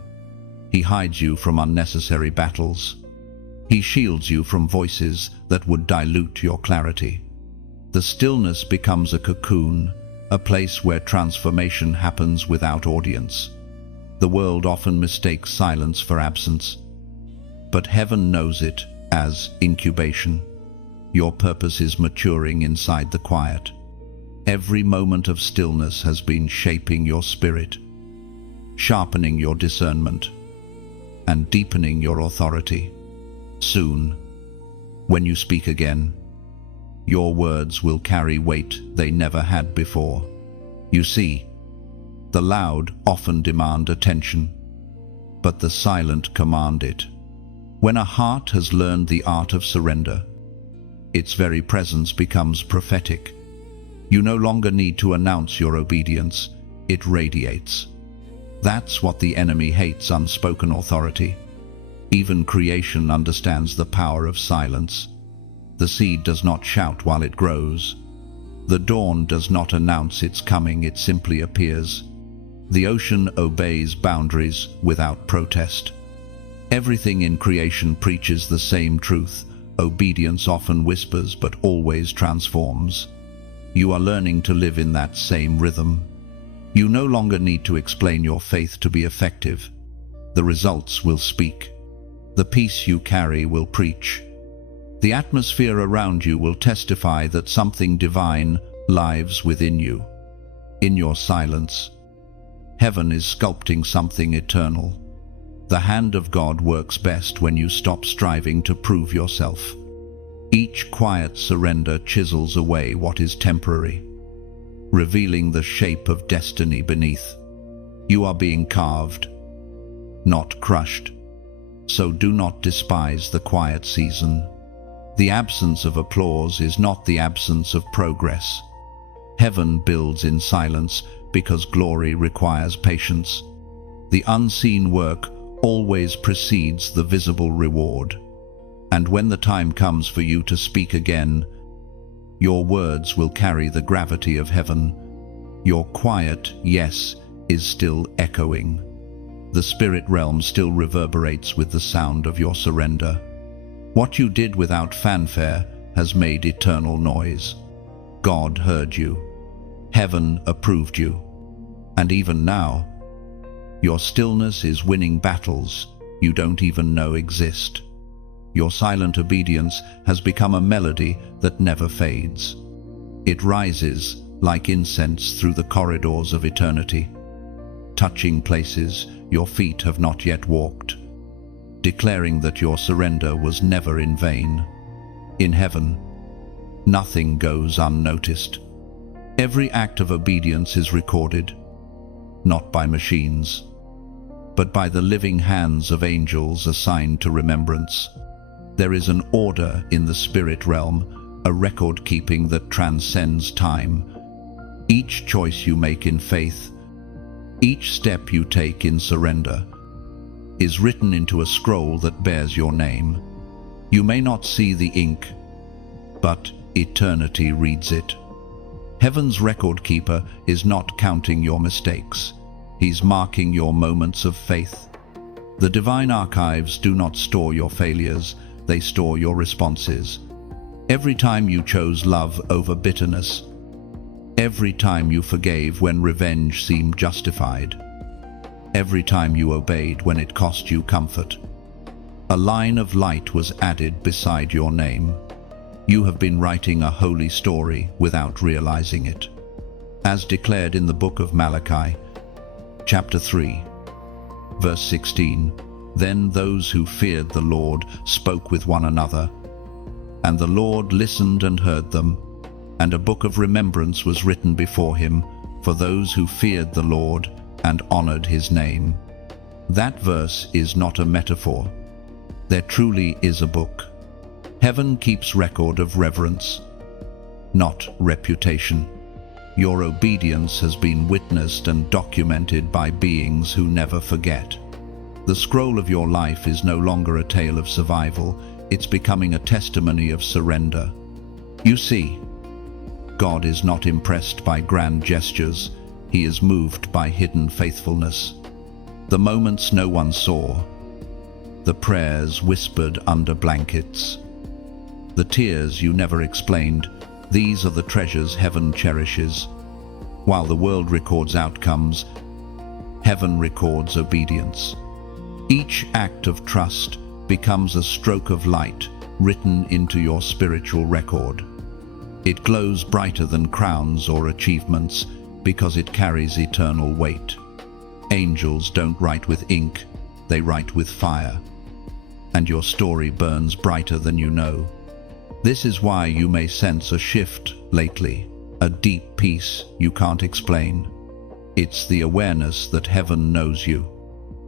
He hides you from unnecessary battles. He shields you from voices that would dilute your clarity. The stillness becomes a cocoon, a place where transformation happens without audience. The world often mistakes silence for absence, but heaven knows it as incubation. Your purpose is maturing inside the quiet. Every moment of stillness has been shaping your spirit, sharpening your discernment, and deepening your authority. Soon, when you speak again, your words will carry weight they never had before. You see, the loud often demand attention, but the silent command it. When a heart has learned the art of surrender, its very presence becomes prophetic. You no longer need to announce your obedience, it radiates. That's what the enemy hates: unspoken authority. Even creation understands the power of silence. The seed does not shout while it grows. The dawn does not announce its coming, it simply appears. The ocean obeys boundaries without protest. Everything in creation preaches the same truth. Obedience often whispers but always transforms. You are learning to live in that same rhythm. You no longer need to explain your faith to be effective. The results will speak. The peace you carry will preach. The atmosphere around you will testify that something divine lives within you. In your silence, heaven is sculpting something eternal. The hand of God works best when you stop striving to prove yourself. Each quiet surrender chisels away what is temporary, revealing the shape of destiny beneath. You are being carved, not crushed. So do not despise the quiet season. The absence of applause is not the absence of progress. Heaven builds in silence because glory requires patience. The unseen work always precedes the visible reward. And when the time comes for you to speak again, your words will carry the gravity of heaven. Your quiet yes is still echoing. The spirit realm still reverberates with the sound of your surrender. What you did without fanfare has made eternal noise. God heard you. Heaven approved you. And even now, your stillness is winning battles you don't even know exist. Your silent obedience has become a melody that never fades. It rises like incense through the corridors of eternity, touching places your feet have not yet walked, declaring that your surrender was never in vain. In heaven, nothing goes unnoticed. Every act of obedience is recorded, not by machines, but by the living hands of angels assigned to remembrance. There is an order in the spirit realm, a record-keeping that transcends time. Each choice you make in faith, each step you take in surrender, is written into a scroll that bears your name. You may not see the ink, but eternity reads it. Heaven's record keeper is not counting your mistakes. He's marking your moments of faith. The divine archives do not store your failures, they store your responses. Every time you chose love over bitterness, every time you forgave when revenge seemed justified, every time you obeyed when it cost you comfort, a line of light was added beside your name. You have been writing a holy story without realizing it. As declared in the book of Malachi, chapter 3, verse 16, "Then those who feared the Lord spoke with one another, and the Lord listened and heard them. and a book of remembrance was written before him for those who feared the Lord and honored his name. That verse is not a metaphor. There truly is a book. Heaven keeps record of reverence, not reputation. Your obedience has been witnessed and documented by beings who never forget. The scroll of your life is no longer a tale of survival, it's becoming a testimony of surrender. You see, God is not impressed by grand gestures, he is moved by hidden faithfulness. The moments no one saw, the prayers whispered under blankets, the tears you never explained, these are the treasures heaven cherishes. While the world records outcomes, heaven records obedience. Each act of trust becomes a stroke of light written into your spiritual record. It glows brighter than crowns or achievements because it carries eternal weight. Angels don't write with ink, they write with fire. And your story burns brighter than you know. This is why you may sense a shift lately, a deep peace you can't explain. It's the awareness that heaven knows you.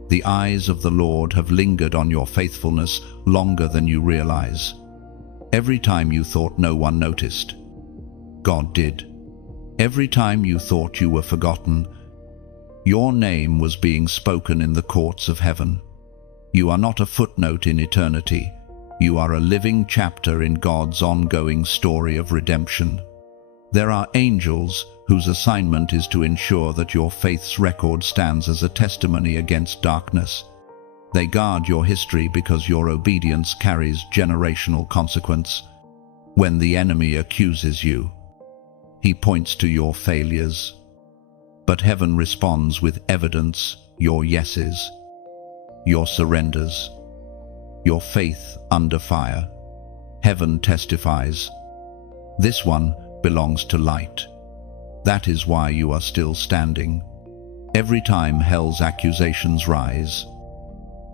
The eyes of the Lord have lingered on your faithfulness longer than you realize. Every time you thought no one noticed, God did. Every time you thought you were forgotten, your name was being spoken in the courts of heaven. You are not a footnote in eternity. You are a living chapter in God's ongoing story of redemption. There are angels whose assignment is to ensure that your faith's record stands as a testimony against darkness. They guard your history because your obedience carries generational consequence. When the enemy accuses you, he points to your failures. But heaven responds with evidence, your yeses, your surrenders, your faith under fire. Heaven testifies, this one belongs to light. That is why you are still standing. Every time hell's accusations rise,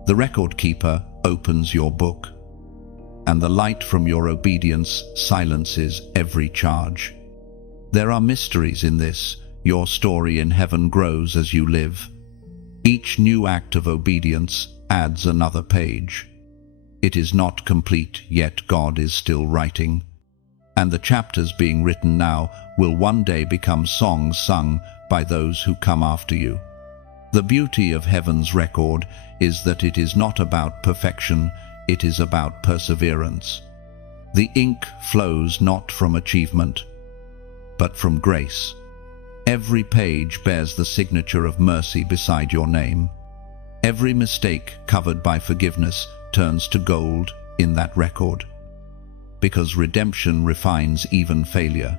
the record keeper opens your book, and the light from your obedience silences every charge. There are mysteries in this. Your story in heaven grows as you live. Each new act of obedience adds another page. It is not complete, yet God is still writing. And the chapters being written now will one day become songs sung by those who come after you. The beauty of heaven's record is that it is not about perfection, it is about perseverance. The ink flows not from achievement, but from grace. Every page bears the signature of mercy beside your name. Every mistake covered by forgiveness turns to gold in that record. Because redemption refines even failure.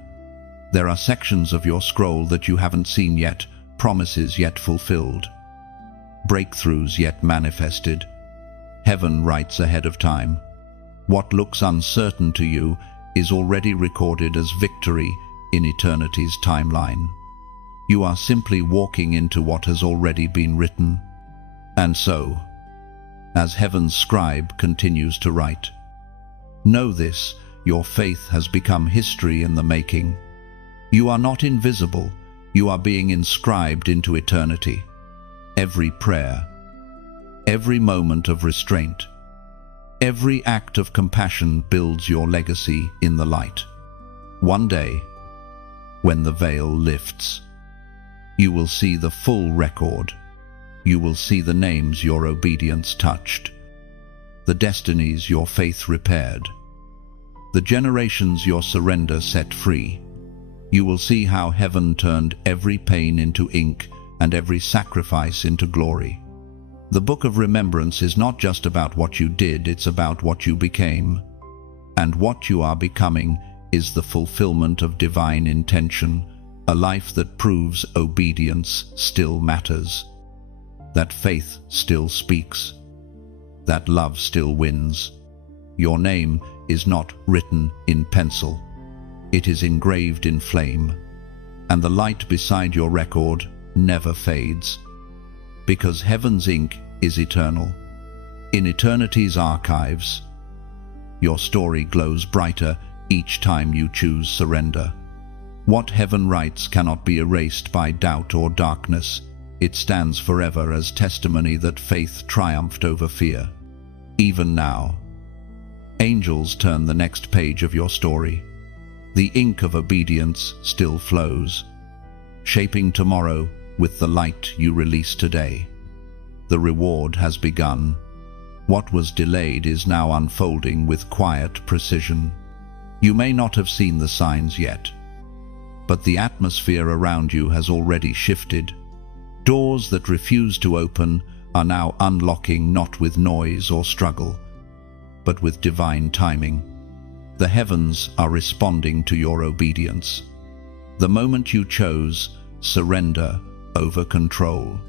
There are sections of your scroll that you haven't seen yet, promises yet fulfilled, breakthroughs yet manifested. Heaven writes ahead of time. What looks uncertain to you is already recorded as victory in eternity's timeline. You are simply walking into what has already been written. And so, as heaven's scribe continues to write, know this, your faith has become history in the making. You are not invisible, you are being inscribed into eternity. Every prayer, every moment of restraint, every act of compassion builds your legacy in the light. One day, when the veil lifts, you will see the full record. You will see the names your obedience touched, the destinies your faith repaired, the generations your surrender set free. You will see how heaven turned every pain into ink and every sacrifice into glory. The book of remembrance is not just about what you did, it's about what you became. And what you are becoming is the fulfillment of divine intention, a life that proves obedience still matters, that faith still speaks, that love still wins. Your name is not written in pencil. It is engraved in flame, and the light beside your record never fades, because heaven's ink is eternal. In eternity's archives, your story glows brighter each time you choose surrender. What heaven writes cannot be erased by doubt or darkness. It stands forever as testimony that faith triumphed over fear. Even now, angels turn the next page of your story. The ink of obedience still flows, shaping tomorrow with the light you release today. The reward has begun. What was delayed is now unfolding with quiet precision. You may not have seen the signs yet, but the atmosphere around you has already shifted. Doors that refused to open are now unlocking, not with noise or struggle, but with divine timing. The heavens are responding to your obedience. The moment you chose surrender over control,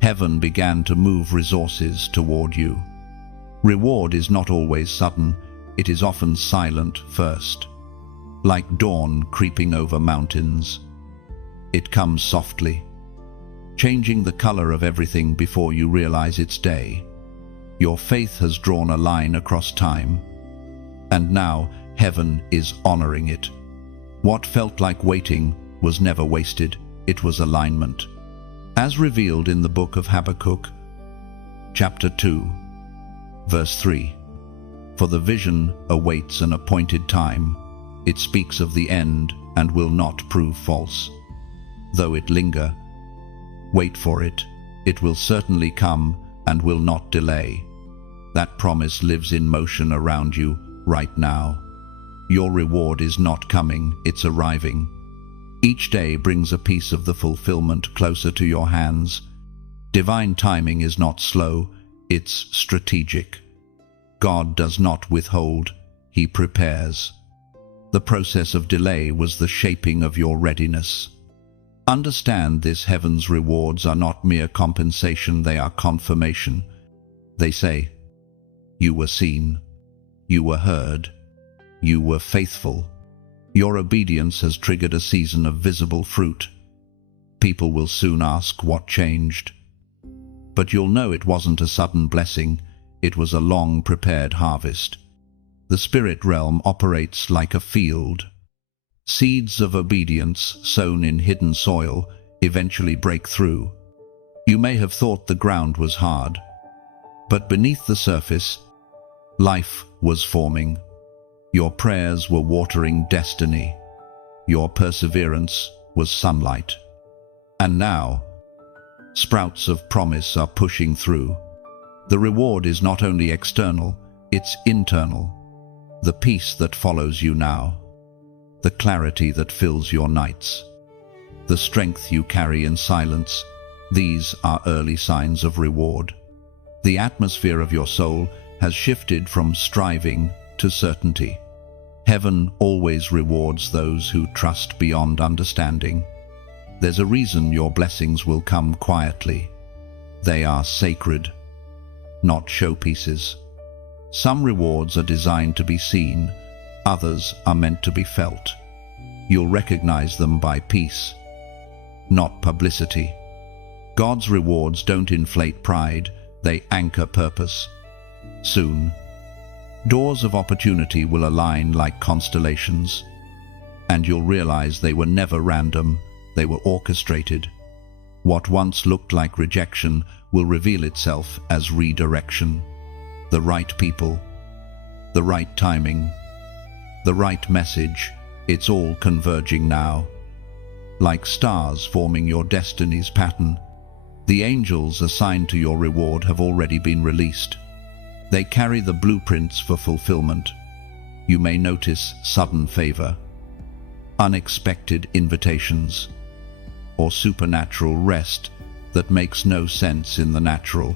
heaven began to move resources toward you. Reward is not always sudden, it is often silent first. Like dawn creeping over mountains, it comes softly, changing the color of everything before you realize it's day. Your faith has drawn a line across time, and now heaven is honoring it. What felt like waiting was never wasted, it was alignment. As revealed in the book of Habakkuk, chapter 2, verse 3, "For the vision awaits an appointed time. It speaks of the end and will not prove false. Though it linger, wait for it. It will certainly come and will not delay." That promise lives in motion around you right now. Your reward is not coming, it's arriving. Each day brings a piece of the fulfillment closer to your hands. Divine timing is not slow, it's strategic. God does not withhold, He prepares. The process of delay was the shaping of your readiness. Understand this: heaven's rewards are not mere compensation, they are confirmation. They say, "You were seen, you were heard, you were faithful." Your obedience has triggered a season of visible fruit. People will soon ask what changed. But you'll know it wasn't a sudden blessing, it was a long-prepared harvest. The spirit realm operates like a field. Seeds of obedience sown in hidden soil eventually break through. You may have thought the ground was hard, but beneath the surface, life was forming. Your prayers were watering destiny. Your perseverance was sunlight. And now, sprouts of promise are pushing through. The reward is not only external, it's internal. The peace that follows you now, the clarity that fills your nights, the strength you carry in silence, these are early signs of reward. The atmosphere of your soul has shifted from striving to certainty. Heaven always rewards those who trust beyond understanding. There's a reason your blessings will come quietly. They are sacred, not showpieces. Some rewards are designed to be seen, others are meant to be felt. You'll recognize them by peace, not publicity. God's rewards don't inflate pride, they anchor purpose. Soon, doors of opportunity will align like constellations, and you'll realize they were never random, they were orchestrated. What once looked like rejection will reveal itself as redirection. The right people, the right timing, the right message, it's all converging now. Like stars forming your destiny's pattern, the angels assigned to your reward have already been released. They carry the blueprints for fulfillment. You may notice sudden favor, unexpected invitations, or supernatural rest that makes no sense in the natural.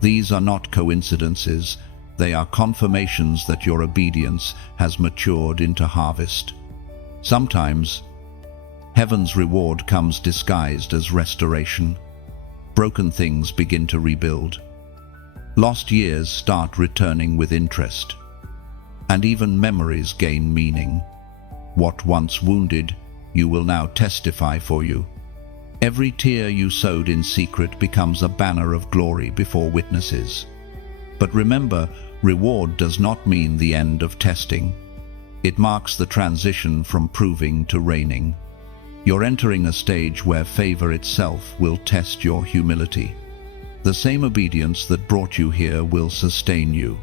These are not coincidences, they are confirmations that your obedience has matured into harvest. Sometimes, heaven's reward comes disguised as restoration. Broken things begin to rebuild. Lost years start returning with interest, and even memories gain meaning. What once wounded, you will now testify for you. Every tear you sowed in secret becomes a banner of glory before witnesses. But remember, reward does not mean the end of testing. It marks the transition from proving to reigning. You're entering a stage where favor itself will test your humility. The same obedience that brought you here will sustain you.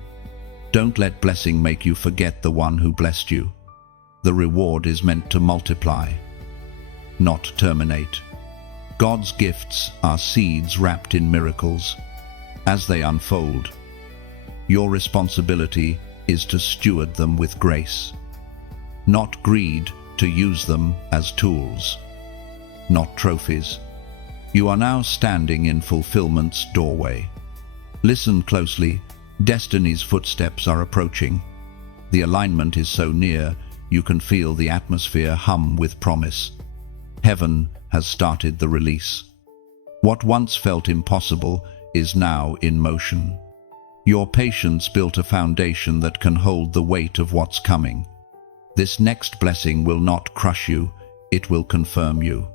Don't let blessing make you forget the one who blessed you. The reward is meant to multiply, not terminate. God's gifts are seeds wrapped in miracles. As they unfold, your responsibility is to steward them with grace. Not greed, to use them as tools, not trophies. You are now standing in fulfillment's doorway. Listen closely, destiny's footsteps are approaching. The alignment is so near, you can feel the atmosphere hum with promise. Heaven has started the release. What once felt impossible is now in motion. Your patience built a foundation that can hold the weight of what's coming. This next blessing will not crush you, it will confirm you.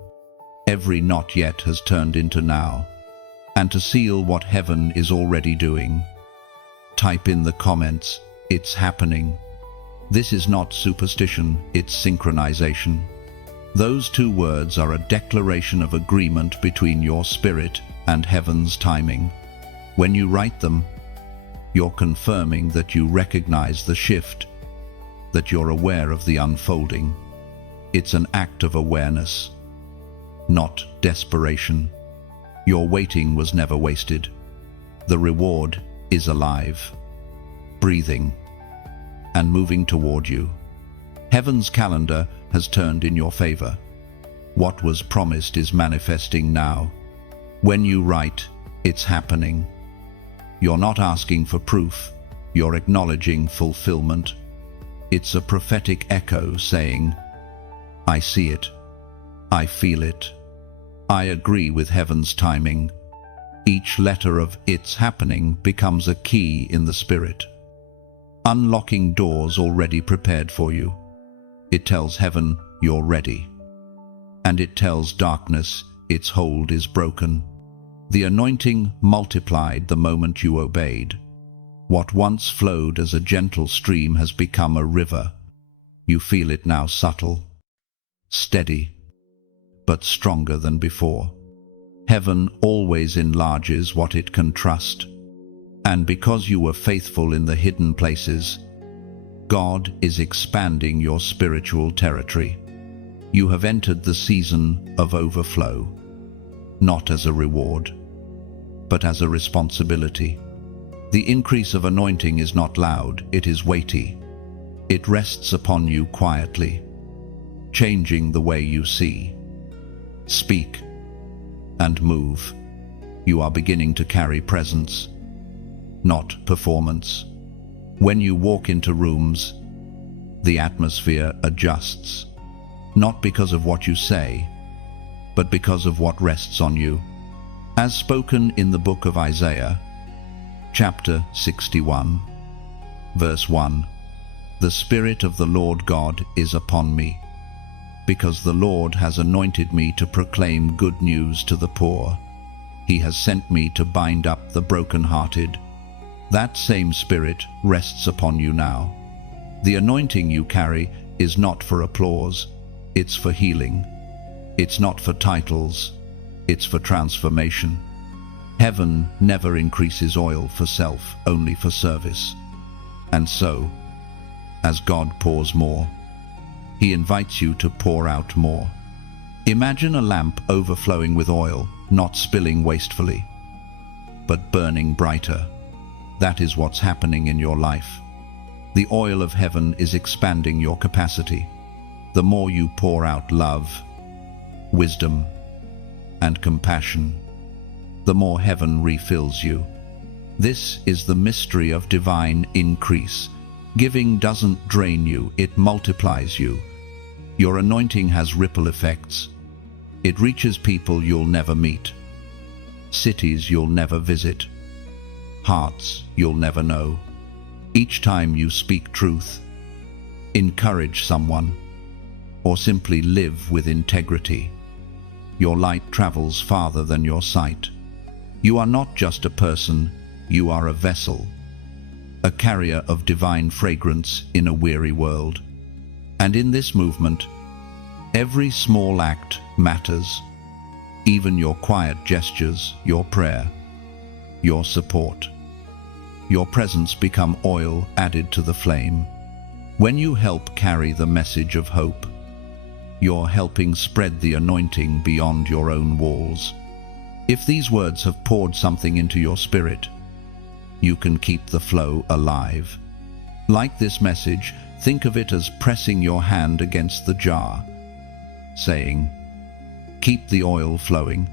Every not yet has turned into now. And to seal what heaven is already doing, type in the comments, "It's happening." This is not superstition, it's synchronization. Those two words are a declaration of agreement between your spirit and heaven's timing. When you write them, you're confirming that you recognize the shift, that you're aware of the unfolding. It's an act of awareness, not desperation. Your waiting was never wasted. The reward is alive, breathing, and moving toward you. Heaven's calendar has turned in your favor. What was promised is manifesting now. When you write, it's happening. You're not asking for proof, you're acknowledging fulfillment. It's a prophetic echo saying, "I see it, I feel it, I agree with heaven's timing." Each letter of "it's happening" becomes a key in the spirit, unlocking doors already prepared for you. It tells heaven you're ready, and it tells darkness its hold is broken. The anointing multiplied the moment you obeyed. What once flowed as a gentle stream has become a river. You feel it now, subtle, steady, but stronger than before. Heaven always enlarges what it can trust. And because you were faithful in the hidden places, God is expanding your spiritual territory. You have entered the season of overflow, not as a reward, but as a responsibility. The increase of anointing is not loud, it is weighty. It rests upon you quietly, changing the way you see, speak, and move. You are beginning to carry presence, not performance. When you walk into rooms, the atmosphere adjusts, not because of what you say, but because of what rests on you. As spoken in the book of Isaiah, chapter 61, verse 1, "The Spirit of the Lord God is upon me, because the Lord has anointed me to proclaim good news to the poor. He has sent me to bind up the brokenhearted." That same Spirit rests upon you now. The anointing you carry is not for applause, it's for healing. It's not for titles, it's for transformation. Heaven never increases oil for self, only for service. And so, as God pours more, He invites you to pour out more. Imagine a lamp overflowing with oil, not spilling wastefully, but burning brighter. That is what's happening in your life. The oil of heaven is expanding your capacity. The more you pour out love, wisdom, and compassion, the more heaven refills you. This is the mystery of divine increase. Giving doesn't drain you, it multiplies you. Your anointing has ripple effects. It reaches people you'll never meet, cities you'll never visit, hearts you'll never know. Each time you speak truth, encourage someone, or simply live with integrity, your light travels farther than your sight. You are not just a person, you are a vessel, a carrier of divine fragrance in a weary world. And in this movement, every small act matters, even your quiet gestures, your prayer, your support. Your presence become oil added to the flame. When you help carry the message of hope, you're helping spread the anointing beyond your own walls. If these words have poured something into your spirit, you can keep the flow alive. Like this message, think of it as pressing your hand against the jar, saying, "Keep the oil flowing."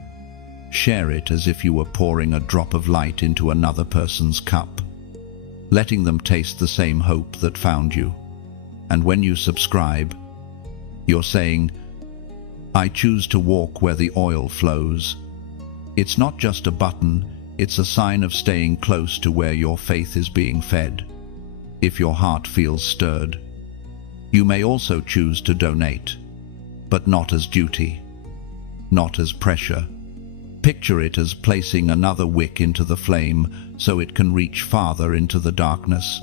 Share it as if you were pouring a drop of light into another person's cup, letting them taste the same hope that found you. And when you subscribe, you're saying, "I choose to walk where the oil flows." It's not just a button, it's a sign of staying close to where your faith is being fed. If your heart feels stirred, you may also choose to donate, but not as duty, not as pressure. Picture it as placing another wick into the flame so it can reach farther into the darkness.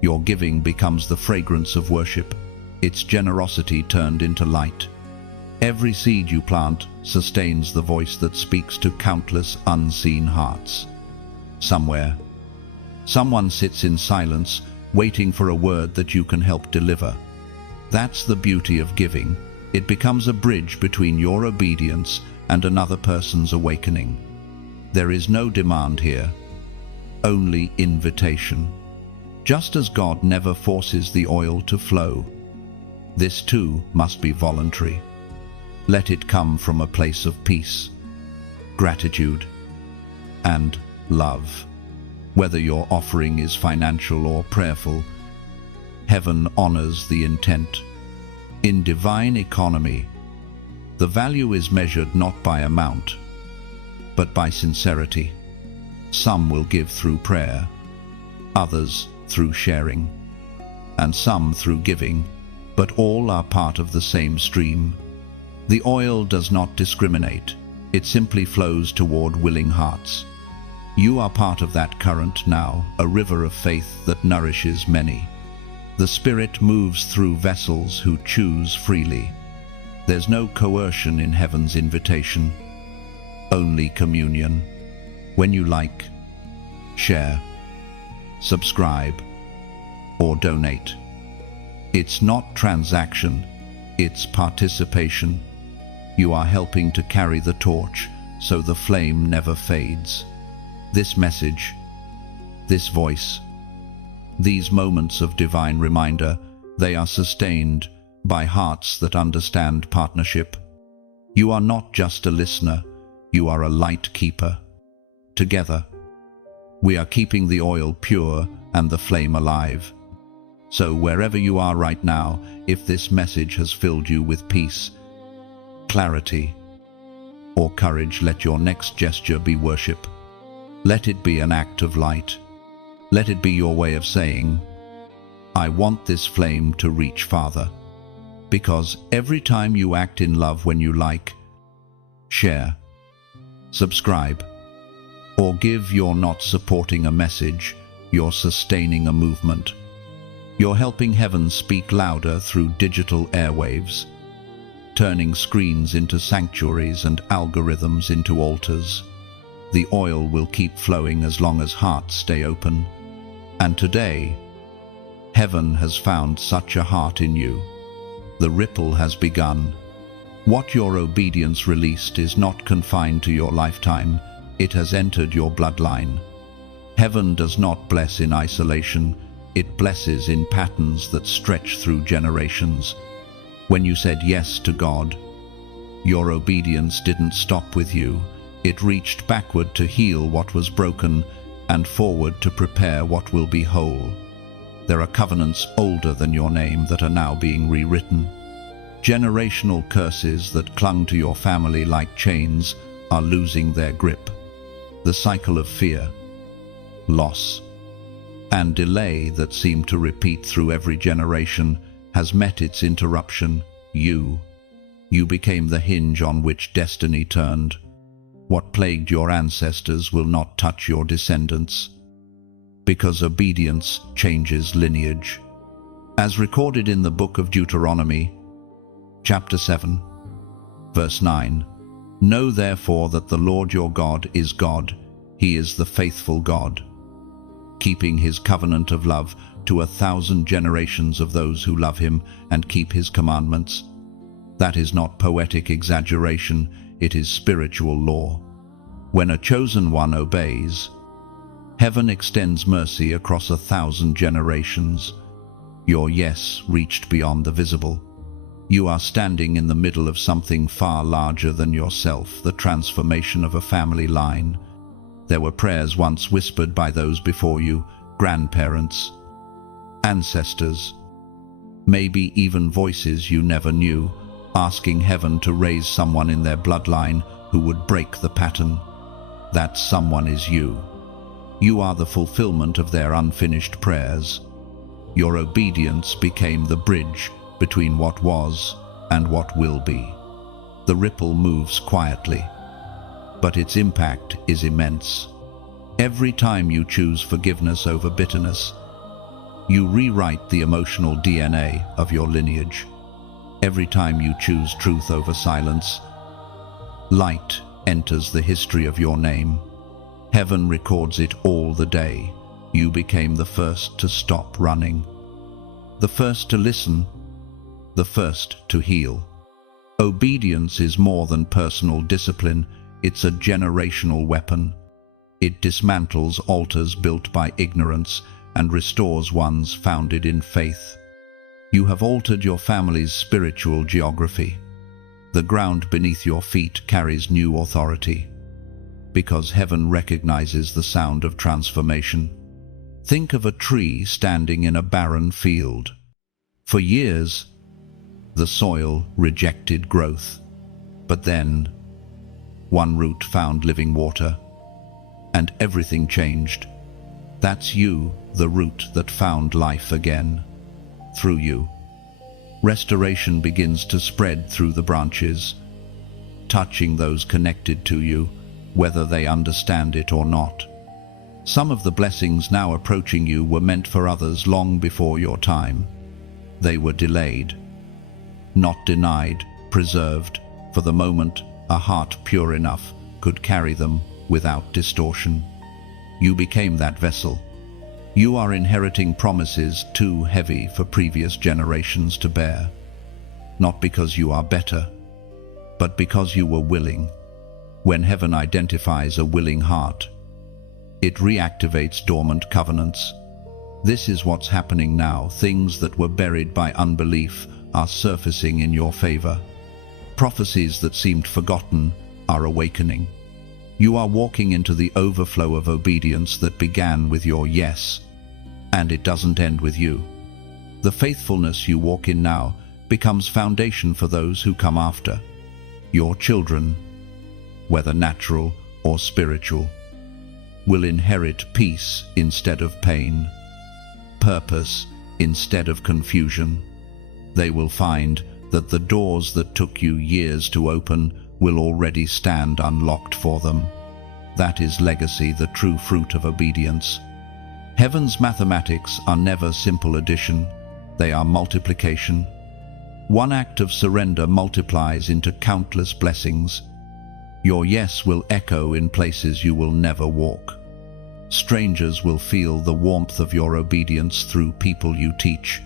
Your giving becomes the fragrance of worship, its generosity turned into light. Every seed you plant sustains the voice that speaks to countless unseen hearts. Somewhere, someone sits in silence, waiting for a word that you can help deliver. That's the beauty of giving. It becomes a bridge between your obedience and another person's awakening. There is no demand here, only invitation. Just as God never forces the oil to flow, this too must be voluntary. Let it come from a place of peace, gratitude, and love. Whether your offering is financial or prayerful, heaven honors the intent. In divine economy, the value is measured not by amount, but by sincerity. Some will give through prayer, others through sharing, and some through giving, but all are part of the same stream. The oil does not discriminate, it simply flows toward willing hearts. You are part of that current now, a river of faith that nourishes many. The Spirit moves through vessels who choose freely. There's no coercion in heaven's invitation, only communion. When you like, share, subscribe, or donate, it's not transaction, it's participation. You are helping to carry the torch so the flame never fades. This message, this voice, these moments of divine reminder, they are sustained by hearts that understand partnership. You are not just a listener, you are a light keeper. Together, we are keeping the oil pure and the flame alive. So wherever you are right now, if this message has filled you with peace, clarity, or courage, let your next gesture be worship. Let it be an act of light. Let it be your way of saying, "I want this flame to reach farther." Because every time you act in love, when you like, share, subscribe, or give, you're not supporting a message, you're sustaining a movement. You're helping heaven speak louder through digital airwaves, turning screens into sanctuaries and algorithms into altars. The oil will keep flowing as long as hearts stay open. And today, heaven has found such a heart in you. The ripple has begun. What your obedience released is not confined to your lifetime, it has entered your bloodline. Heaven does not bless in isolation, it blesses in patterns that stretch through generations. When you said yes to God, your obedience didn't stop with you. It reached backward to heal what was broken and forward to prepare what will be whole. There are covenants older than your name that are now being rewritten. Generational curses that clung to your family like chains are losing their grip. The cycle of fear, loss, and delay that seemed to repeat through every generation has met its interruption. You became the hinge on which destiny turned. What plagued your ancestors will not touch your descendants, because obedience changes lineage. As recorded in the book of Deuteronomy, chapter 7, verse 9, "Know therefore that the Lord your God is God. He is the faithful God, keeping his covenant of love to 1,000 generations of those who love him and keep his commandments." That is not poetic exaggeration, it is spiritual law. When a chosen one obeys, heaven extends mercy across 1,000 generations. Your yes reached beyond the visible. You are standing in the middle of something far larger than yourself, the transformation of a family line. There were prayers once whispered by those before you, grandparents, ancestors, maybe even voices you never knew, asking heaven to raise someone in their bloodline who would break the pattern. That someone is you. You are the fulfillment of their unfinished prayers. Your obedience became the bridge between what was and what will be. The ripple moves quietly, but its impact is immense. Every time you choose forgiveness over bitterness, you rewrite the emotional DNA of your lineage. Every time you choose truth over silence, light enters the history of your name. Heaven records it all the day. You became the first to stop running, the first to listen, the first to heal. Obedience is more than personal discipline, it's a generational weapon. It dismantles altars built by ignorance and restores ones founded in faith. You have altered your family's spiritual geography. The ground beneath your feet carries new authority, because heaven recognizes the sound of transformation. Think of a tree standing in a barren field. For years, the soil rejected growth, but then one root found living water, and everything changed. That's you, the root that found life again. Through you, restoration begins to spread through the branches, touching those connected to you, whether they understand it or not. Some of the blessings now approaching you were meant for others long before your time. They were delayed, not denied, preserved, for the moment a heart pure enough could carry them without distortion. You became that vessel. You are inheriting promises too heavy for previous generations to bear, not because you are better, but because you were willing. When heaven identifies a willing heart, it reactivates dormant covenants. This is what's happening now. Things that were buried by unbelief are surfacing in your favor. Prophecies that seemed forgotten are awakening. You are walking into the overflow of obedience that began with your yes, and it doesn't end with you. The faithfulness you walk in now becomes foundation for those who come after. Your children, whether natural or spiritual, will inherit peace instead of pain, purpose instead of confusion. They will find that the doors that took you years to open will already stand unlocked for them. That is legacy, the true fruit of obedience. Heaven's mathematics are never simple addition, they are multiplication. One act of surrender multiplies into countless blessings. Your yes will echo in places you will never walk. Strangers will feel the warmth of your obedience through people you teach,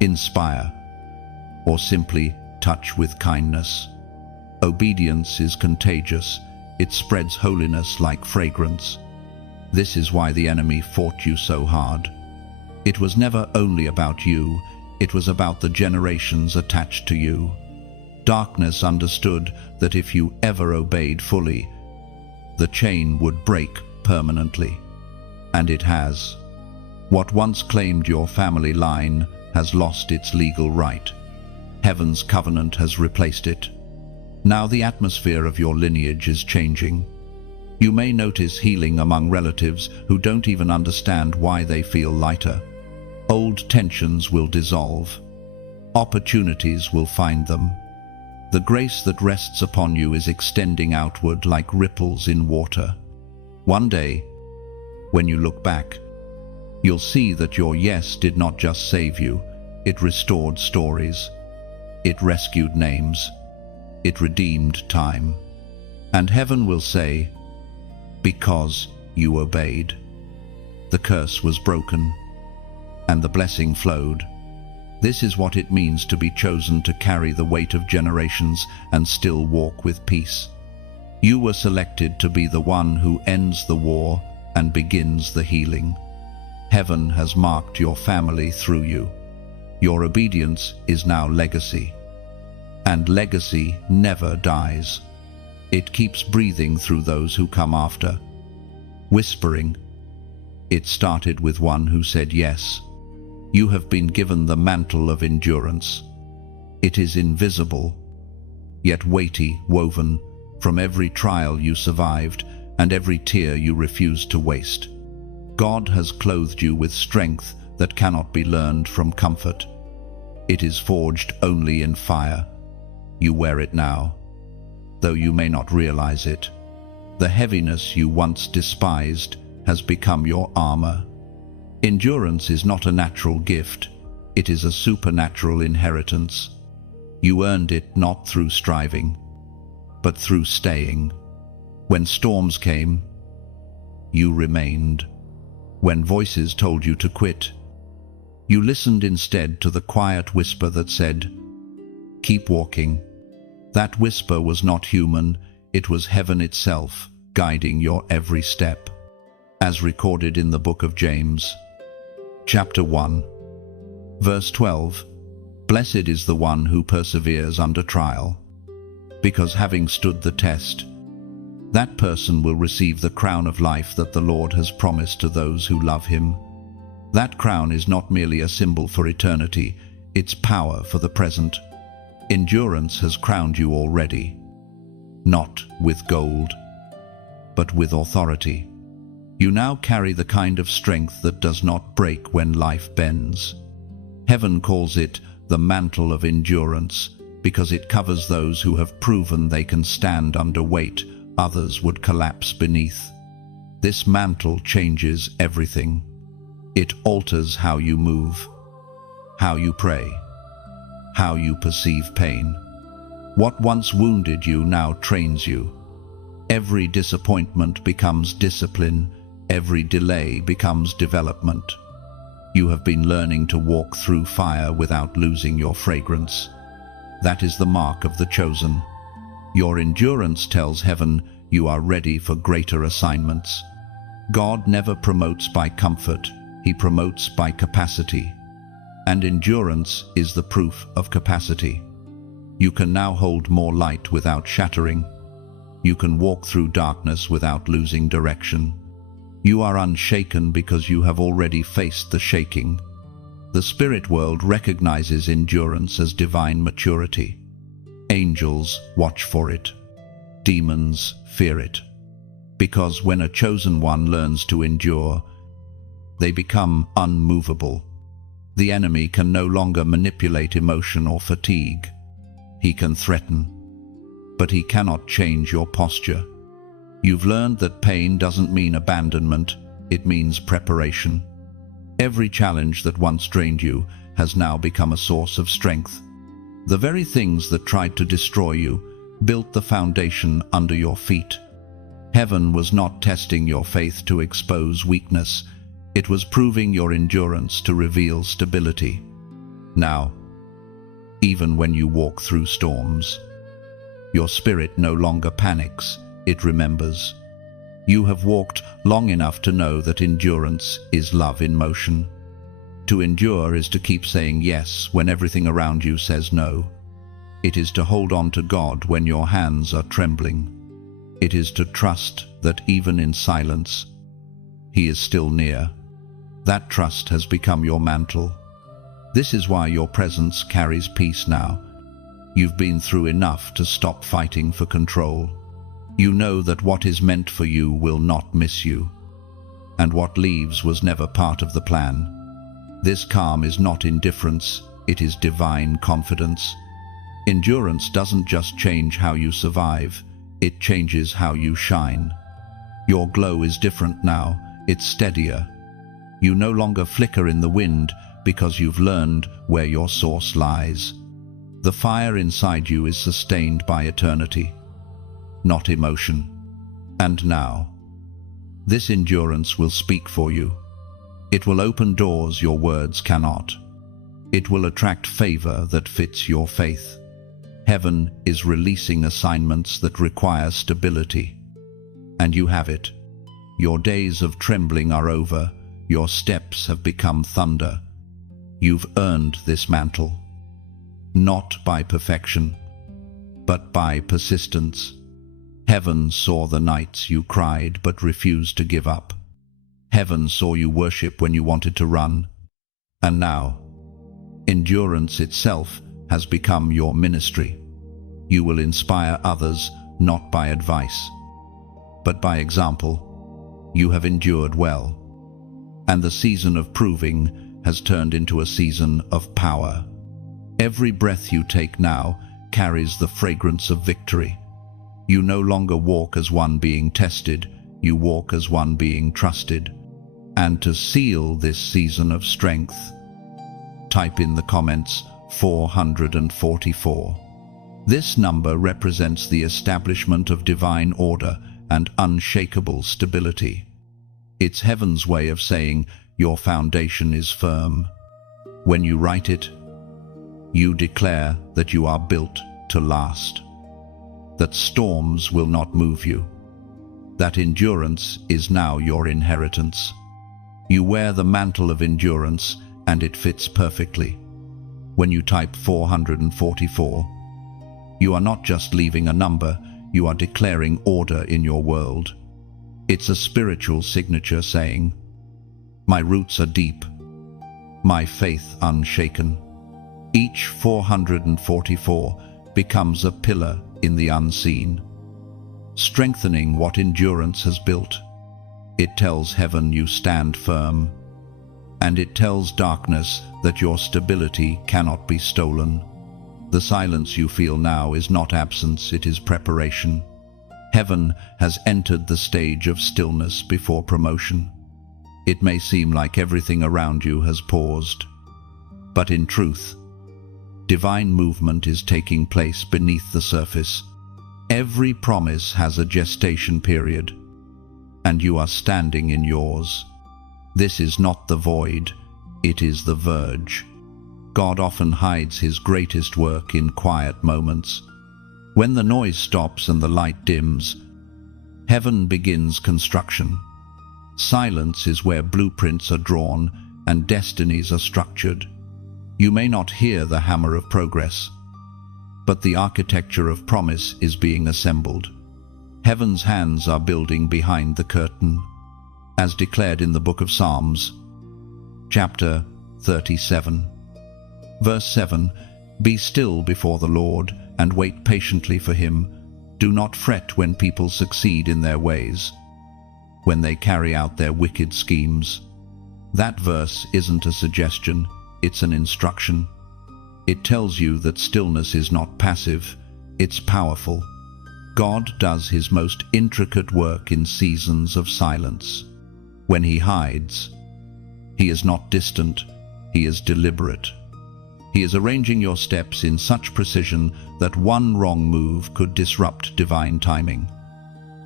inspire, or simply touch with kindness. Obedience is contagious. It spreads holiness like fragrance. This is why the enemy fought you so hard. It was never only about you, it was about the generations attached to you. Darkness understood that if you ever obeyed fully, the chain would break permanently. And it has. What once claimed your family line has lost its legal right. Heaven's covenant has replaced it. Now the atmosphere of your lineage is changing. You may notice healing among relatives who don't even understand why they feel lighter. Old tensions will dissolve. Opportunities will find them. The grace that rests upon you is extending outward like ripples in water. One day, when you look back, you'll see that your yes did not just save you, It restored stories. It rescued names. It redeemed time. And heaven will say, because you obeyed. The curse was broken, and the blessing flowed. This is what it means to be chosen to carry the weight of generations and still walk with peace. You were selected to be the one who ends the war and begins the healing. Heaven has marked your family through you. Your obedience is now legacy. And legacy never dies. It keeps breathing through those who come after. Whispering, it started with one who said yes. You have been given the mantle of endurance. It is invisible, yet weighty, woven from every trial you survived and every tear you refused to waste. God has clothed you with strength that cannot be learned from comfort. It is forged only in fire. You wear it now, though you may not realize it. The heaviness you once despised has become your armor. Endurance is not a natural gift, it is a supernatural inheritance. You earned it not through striving, but through staying. When storms came, you remained. When voices told you to quit, you listened instead to the quiet whisper that said, keep walking. That whisper was not human, it was heaven itself, guiding your every step. As recorded in the book of James, chapter 1, verse 12, Blessed is the one who perseveres under trial, because having stood the test, that person will receive the crown of life that the Lord has promised to those who love him. That crown is not merely a symbol for eternity, it's power for the present. Endurance has crowned you already, not with gold, but with authority. You now carry the kind of strength that does not break when life bends. Heaven calls it the mantle of endurance because it covers those who have proven they can stand under weight others would collapse beneath. This mantle changes everything. It alters how you move, how you pray, how you perceive pain. What once wounded you now trains you. Every disappointment becomes discipline. Every delay becomes development. You have been learning to walk through fire without losing your fragrance. That is the mark of the chosen. Your endurance tells heaven you are ready for greater assignments. God never promotes by comfort, he promotes by capacity. And endurance is the proof of capacity. You can now hold more light without shattering. You can walk through darkness without losing direction. You are unshaken because you have already faced the shaking. The spirit world recognizes endurance as divine maturity. Angels watch for it. Demons fear it. Because when a chosen one learns to endure, they become unmovable. The enemy can no longer manipulate emotion or fatigue. He can threaten, but he cannot change your posture. You've learned that pain doesn't mean abandonment, it means preparation. Every challenge that once drained you has now become a source of strength. The very things that tried to destroy you built the foundation under your feet. Heaven was not testing your faith to expose weakness, it was proving your endurance to reveal stability. Now, even when you walk through storms, your spirit no longer panics, it remembers. You have walked long enough to know that endurance is love in motion. To endure is to keep saying yes when everything around you says no. It is to hold on to God when your hands are trembling. It is to trust that even in silence, He is still near. That trust has become your mantle. This is why your presence carries peace now. You've been through enough to stop fighting for control. You know that what is meant for you will not miss you, and what leaves was never part of the plan. This calm is not indifference, it is divine confidence. Endurance doesn't just change how you survive, it changes how you shine. Your glow is different now, it's steadier. You no longer flicker in the wind, because you've learned where your source lies. The fire inside you is sustained by eternity, not emotion. And now, this endurance will speak for you. It will open doors your words cannot. It will attract favor that fits your faith. Heaven is releasing assignments that require stability. And you have it. Your days of trembling are over. Your steps have become thunder. You've earned this mantle. Not by perfection, but by persistence. Heaven saw the nights you cried but refused to give up. Heaven saw you worship when you wanted to run. And now, endurance itself has become your ministry. You will inspire others not by advice, but by example. You have endured well, and the season of proving has turned into a season of power. Every breath you take now carries the fragrance of victory. You no longer walk as one being tested, you walk as one being trusted. And to seal this season of strength, type in the comments 444. This number represents the establishment of divine order and unshakable stability. It's heaven's way of saying your foundation is firm. When you write it, you declare that you are built to last, that storms will not move you, that endurance is now your inheritance. You wear the mantle of endurance, and it fits perfectly. When you type 444, you are not just leaving a number, you are declaring order in your world. It's a spiritual signature saying, my roots are deep, my faith unshaken. Each 444 becomes a pillar in the unseen, strengthening what endurance has built. It tells heaven you stand firm, and it tells darkness that your stability cannot be stolen. The silence you feel now is not absence, it is preparation. Heaven has entered the stage of stillness before promotion. It may seem like everything around you has paused, but in truth, divine movement is taking place beneath the surface. Every promise has a gestation period, and you are standing in yours. This is not the void, it is the verge. God often hides his greatest work in quiet moments. When the noise stops and the light dims, heaven begins construction. Silence is where blueprints are drawn and destinies are structured. You may not hear the hammer of progress, but the architecture of promise is being assembled. Heaven's hands are building behind the curtain, as declared in the book of Psalms, chapter 37. Verse 7, be still before the Lord and wait patiently for him. Do not fret when people succeed in their ways, when they carry out their wicked schemes. That verse isn't a suggestion, it's an instruction. It tells you that stillness is not passive, it's powerful. God does his most intricate work in seasons of silence. When he hides, he is not distant, he is deliberate. He is arranging your steps in such precision that one wrong move could disrupt divine timing.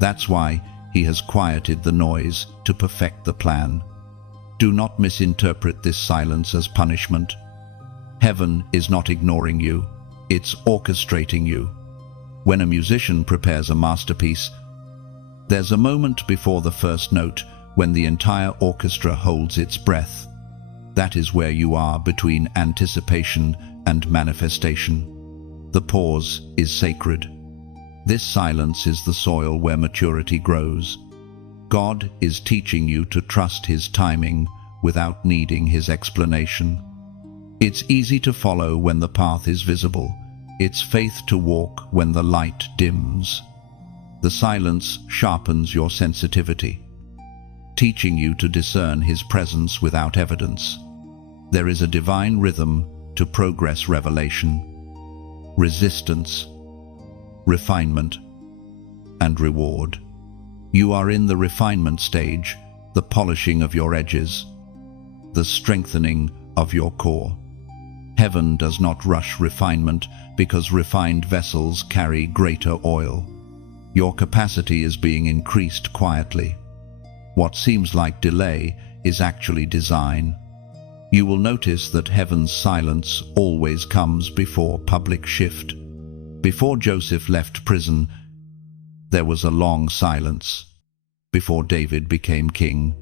That's why he has quieted the noise to perfect the plan. Do not misinterpret this silence as punishment. Heaven is not ignoring you, it's orchestrating you. When a musician prepares a masterpiece, there's a moment before the first note when the entire orchestra holds its breath. That is where you are between anticipation and manifestation. The pause is sacred. This silence is the soil where maturity grows. God is teaching you to trust his timing without needing his explanation. It's easy to follow when the path is visible. It's faith to walk when the light dims. The silence sharpens your sensitivity, teaching you to discern his presence without evidence. There is a divine rhythm to progress revelation, resistance, refinement, and reward. You are in the refinement stage, the polishing of your edges, the strengthening of your core. Heaven does not rush refinement because refined vessels carry greater oil. Your capacity is being increased quietly. What seems like delay is actually design. You will notice that heaven's silence always comes before public shift. Before Joseph left prison, there was a long silence. Before David became king,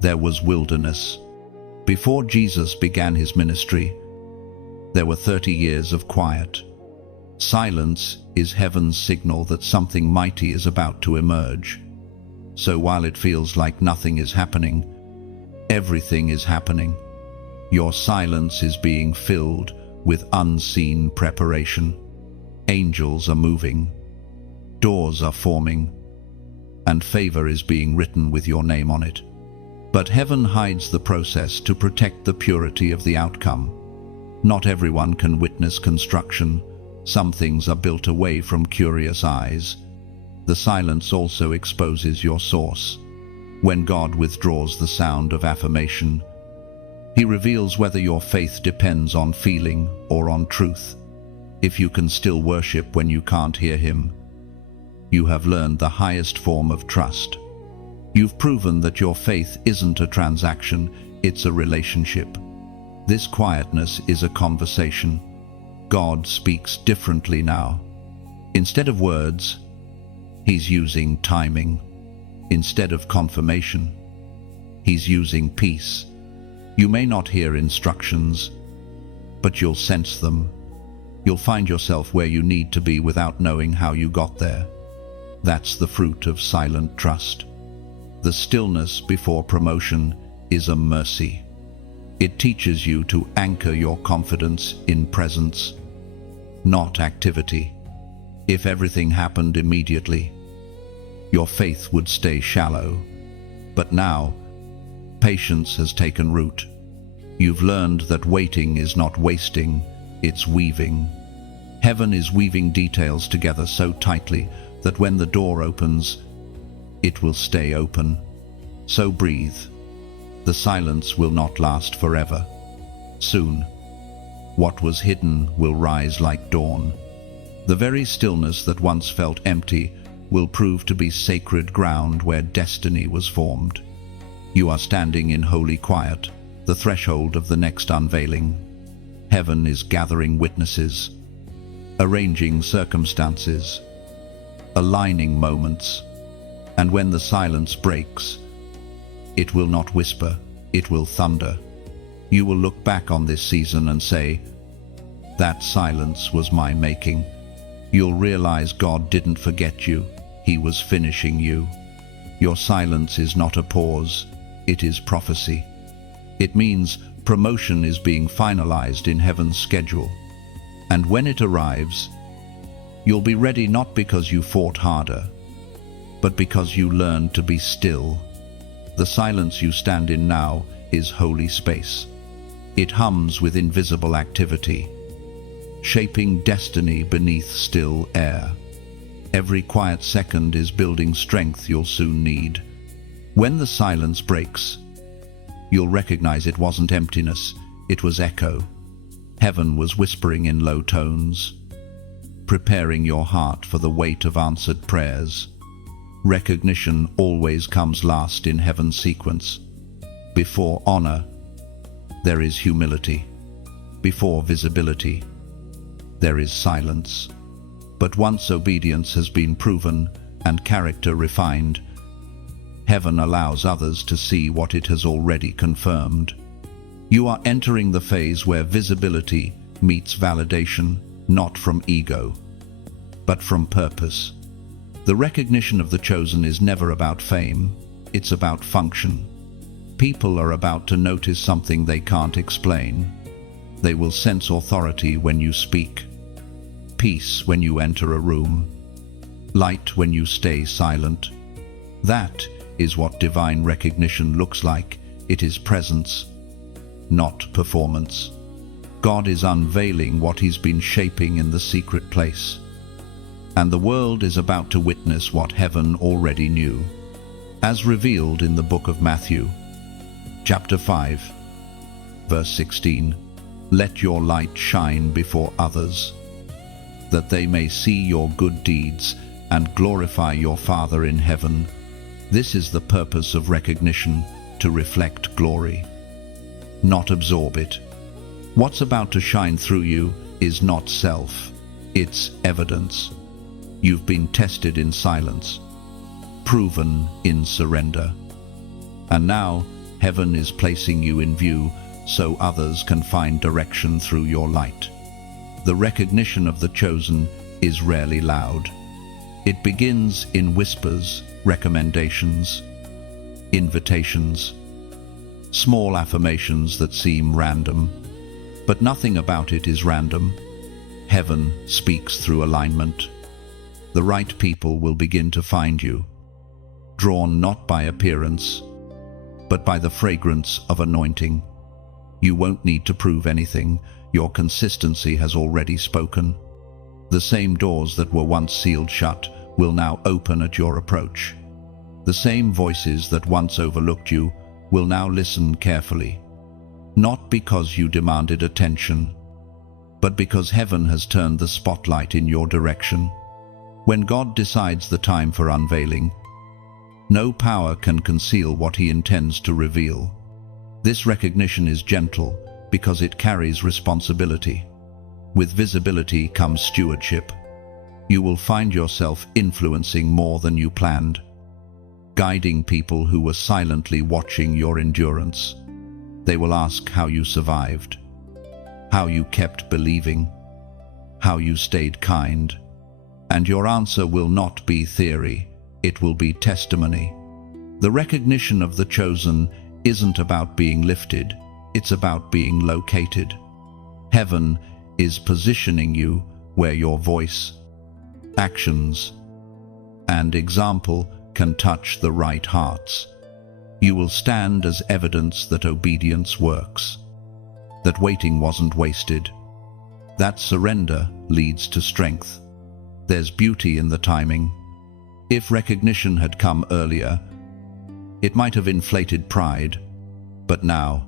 there was wilderness. Before Jesus began his ministry, there were 30 years of quiet. Silence is heaven's signal that something mighty is about to emerge. So while it feels like nothing is happening, everything is happening. Your silence is being filled with unseen preparation. Angels are moving, doors are forming, and favor is being written with your name on it. But heaven hides the process to protect the purity of the outcome. Not everyone can witness construction. Some things are built away from curious eyes. The silence also exposes your source. When God withdraws the sound of affirmation, He reveals whether your faith depends on feeling or on truth. If you can still worship when you can't hear Him, you have learned the highest form of trust. You've proven that your faith isn't a transaction, it's a relationship. This quietness is a conversation. God speaks differently now. Instead of words, He's using timing. Instead of confirmation, He's using peace. You may not hear instructions, but you'll sense them. You'll find yourself where you need to be without knowing how you got there. That's the fruit of silent trust. The stillness before promotion is a mercy. It teaches you to anchor your confidence in presence, not activity. If everything happened immediately, your faith would stay shallow. But now, patience has taken root. You've learned that waiting is not wasting, it's weaving. Heaven is weaving details together so tightly that when the door opens, it will stay open. So breathe. The silence will not last forever. Soon, what was hidden will rise like dawn. The very stillness that once felt empty will prove to be sacred ground where destiny was formed. You are standing in holy quiet, the threshold of the next unveiling. Heaven is gathering witnesses, arranging circumstances, aligning moments, and when the silence breaks, it will not whisper, it will thunder. You will look back on this season and say, "That silence was my making." You'll realize God didn't forget you, He was finishing you. Your silence is not a pause, it is prophecy. It means promotion is being finalized in heaven's schedule. And when it arrives, you'll be ready not because you fought harder, but because you learned to be still. The silence you stand in now is holy space. It hums with invisible activity, shaping destiny beneath still air. Every quiet second is building strength you'll soon need. When the silence breaks, you'll recognize it wasn't emptiness, it was echo. Heaven was whispering in low tones, preparing your heart for the weight of answered prayers. Recognition always comes last in heaven's sequence. Before honor, there is humility. Before visibility, there is silence. But once obedience has been proven and character refined, heaven allows others to see what it has already confirmed. You are entering the phase where visibility meets validation, not from ego, but from purpose. The recognition of the chosen is never about fame, it's about function. People are about to notice something they can't explain. They will sense authority when you speak, peace when you enter a room, light when you stay silent. That is what divine recognition looks like. It is presence, not performance. God is unveiling what He's been shaping in the secret place. And the world is about to witness what heaven already knew, as revealed in the book of Matthew, chapter 5, verse 16, "Let your light shine before others, that they may see your good deeds and glorify your Father in heaven." This is the purpose of recognition, to reflect glory, not absorb it. What's about to shine through you is not self, it's evidence. You've been tested in silence, proven in surrender. And now, heaven is placing you in view so others can find direction through your light. The recognition of the chosen is rarely loud. It begins in whispers, recommendations, invitations, small affirmations that seem random, but nothing about it is random. Heaven speaks through alignment. The right people will begin to find you, drawn not by appearance, but by the fragrance of anointing. You won't need to prove anything. Your consistency has already spoken. The same doors that were once sealed shut will now open at your approach. The same voices that once overlooked you will now listen carefully, not because you demanded attention, but because heaven has turned the spotlight in your direction. When God decides the time for unveiling, no power can conceal what he intends to reveal. This recognition is gentle because it carries responsibility. With visibility comes stewardship. You will find yourself influencing more than you planned, guiding people who were silently watching your endurance. They will ask how you survived, how you kept believing, how you stayed kind. And your answer will not be theory, it will be testimony. The recognition of the chosen isn't about being lifted, it's about being located. Heaven is positioning you where your voice, actions, and example can touch the right hearts. You will stand as evidence that obedience works, that waiting wasn't wasted, that surrender leads to strength. There's beauty in the timing. If recognition had come earlier, it might have inflated pride, but now,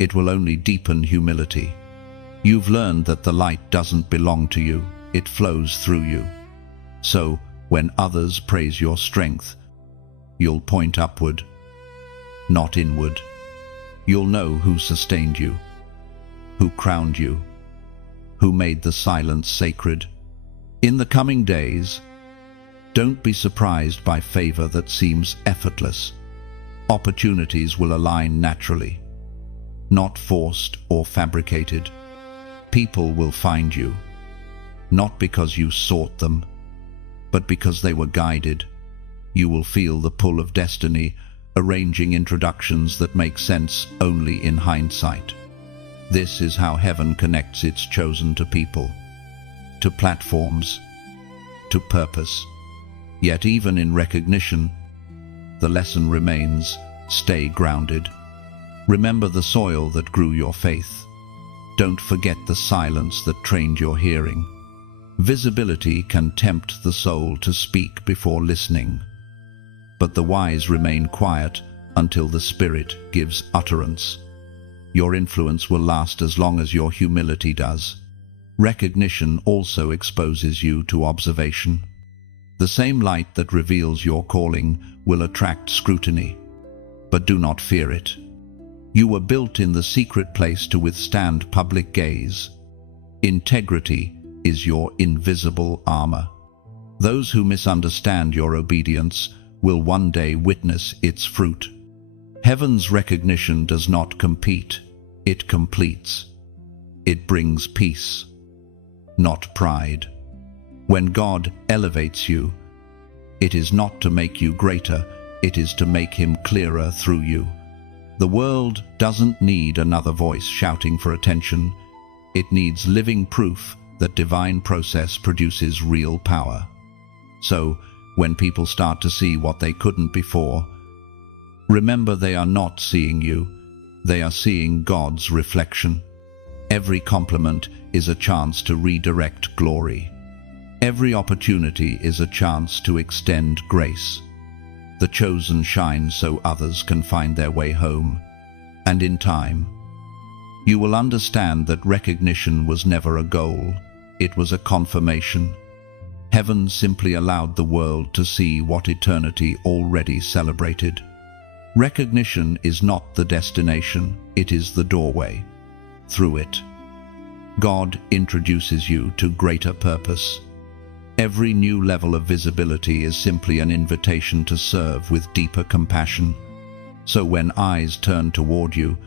it will only deepen humility. You've learned that the light doesn't belong to you, it flows through you. So, when others praise your strength, you'll point upward, not inward. You'll know who sustained you, who crowned you, who made the silence sacred. In the coming days, don't be surprised by favor that seems effortless. Opportunities will align naturally, not forced or fabricated. People will find you, not because you sought them, but because they were guided. You will feel the pull of destiny, arranging introductions that make sense only in hindsight. This is how heaven connects its chosen to people, to platforms, to purpose. Yet even in recognition, the lesson remains: stay grounded. Remember the soil that grew your faith. Don't forget the silence that trained your hearing. Visibility can tempt the soul to speak before listening, but the wise remain quiet until the Spirit gives utterance. Your influence will last as long as your humility does. Recognition also exposes you to observation. The same light that reveals your calling will attract scrutiny, but do not fear it. You were built in the secret place to withstand public gaze. Integrity is your invisible armor. Those who misunderstand your obedience will one day witness its fruit. Heaven's recognition does not compete, it completes. It brings peace, not pride. When God elevates you, it is not to make you greater, it is to make him clearer through you. The world doesn't need another voice shouting for attention. It needs living proof that divine process produces real power. So, when people start to see what they couldn't before, remember they are not seeing you, they are seeing God's reflection. Every compliment is a chance to redirect glory. Every opportunity is a chance to extend grace. The chosen shine so others can find their way home, and in time, You will understand that recognition was never a goal, it was a confirmation. Heaven simply allowed the world to see what eternity already celebrated. Recognition is not the destination, it is the doorway. Through it, God introduces you to greater purpose. Every new level of visibility is simply an invitation to serve with deeper compassion. So when eyes turn toward you,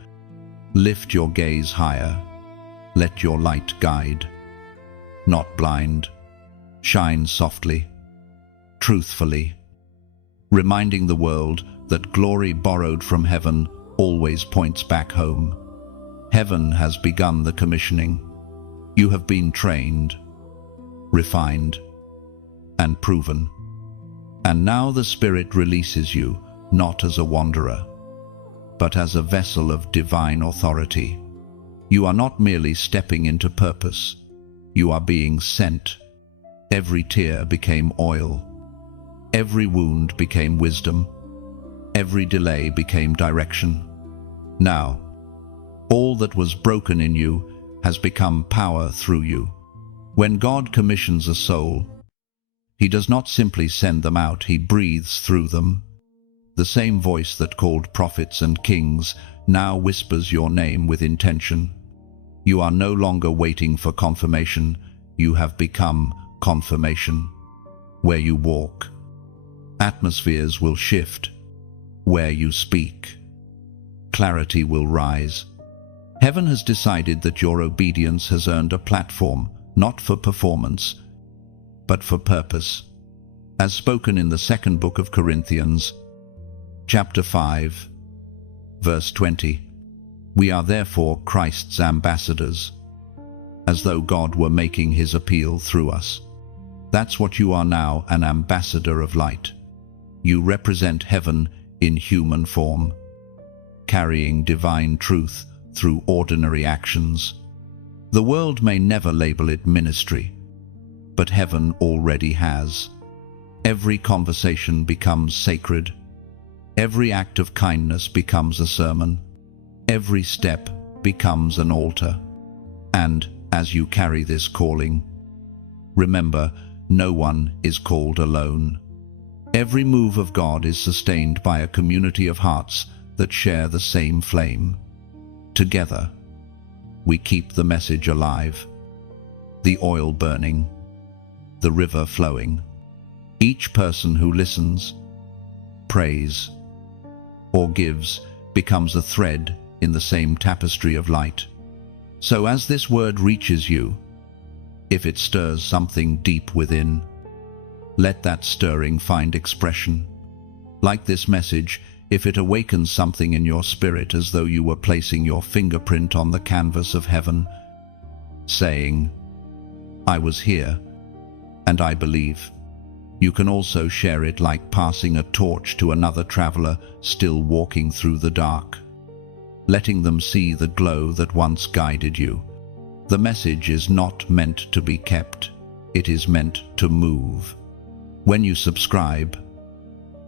lift your gaze higher. Let your light guide. Not blind. Shine softly, truthfully, reminding the world that glory borrowed from heaven always points back home. Heaven has begun the commissioning. You have been trained, refined, and proven. And now the Spirit releases you, not as a wanderer, but as a vessel of divine authority. You are not merely stepping into purpose, you are being sent. Every tear became oil. Every wound became wisdom. Every delay became direction. Now, all that was broken in you has become power through you. When God commissions a soul, He does not simply send them out, He breathes through them. The same voice that called prophets and kings now whispers your name with intention. You are no longer waiting for confirmation, you have become confirmation. Where you walk, atmospheres will shift. Where you speak, clarity will rise. Heaven has decided that your obedience has earned a platform, not for performance, but for purpose. As spoken in the second book of Corinthians, chapter 5, verse 20, we are therefore Christ's ambassadors, as though God were making His appeal through us. That's what you are now, an ambassador of light. You represent heaven in human form, carrying divine truth through ordinary actions. The world may never label it ministry, but heaven already has. Every conversation becomes sacred. Every act of kindness becomes a sermon. Every step becomes an altar. And as you carry this calling, remember, no one is called alone. Every move of God is sustained by a community of hearts that share the same flame. Together, we keep the message alive, the oil burning, the river flowing. Each person who listens, prays, or gives becomes a thread in the same tapestry of light. So as this word reaches you, if it stirs something deep within, let that stirring find expression. Like this message, if it awakens something in your spirit as though you were placing your fingerprint on the canvas of heaven, saying, I was here, and I believe. You can also share it like passing a torch to another traveler still walking through the dark, letting them see the glow that once guided you. The message is not meant to be kept, it is meant to move. When you subscribe,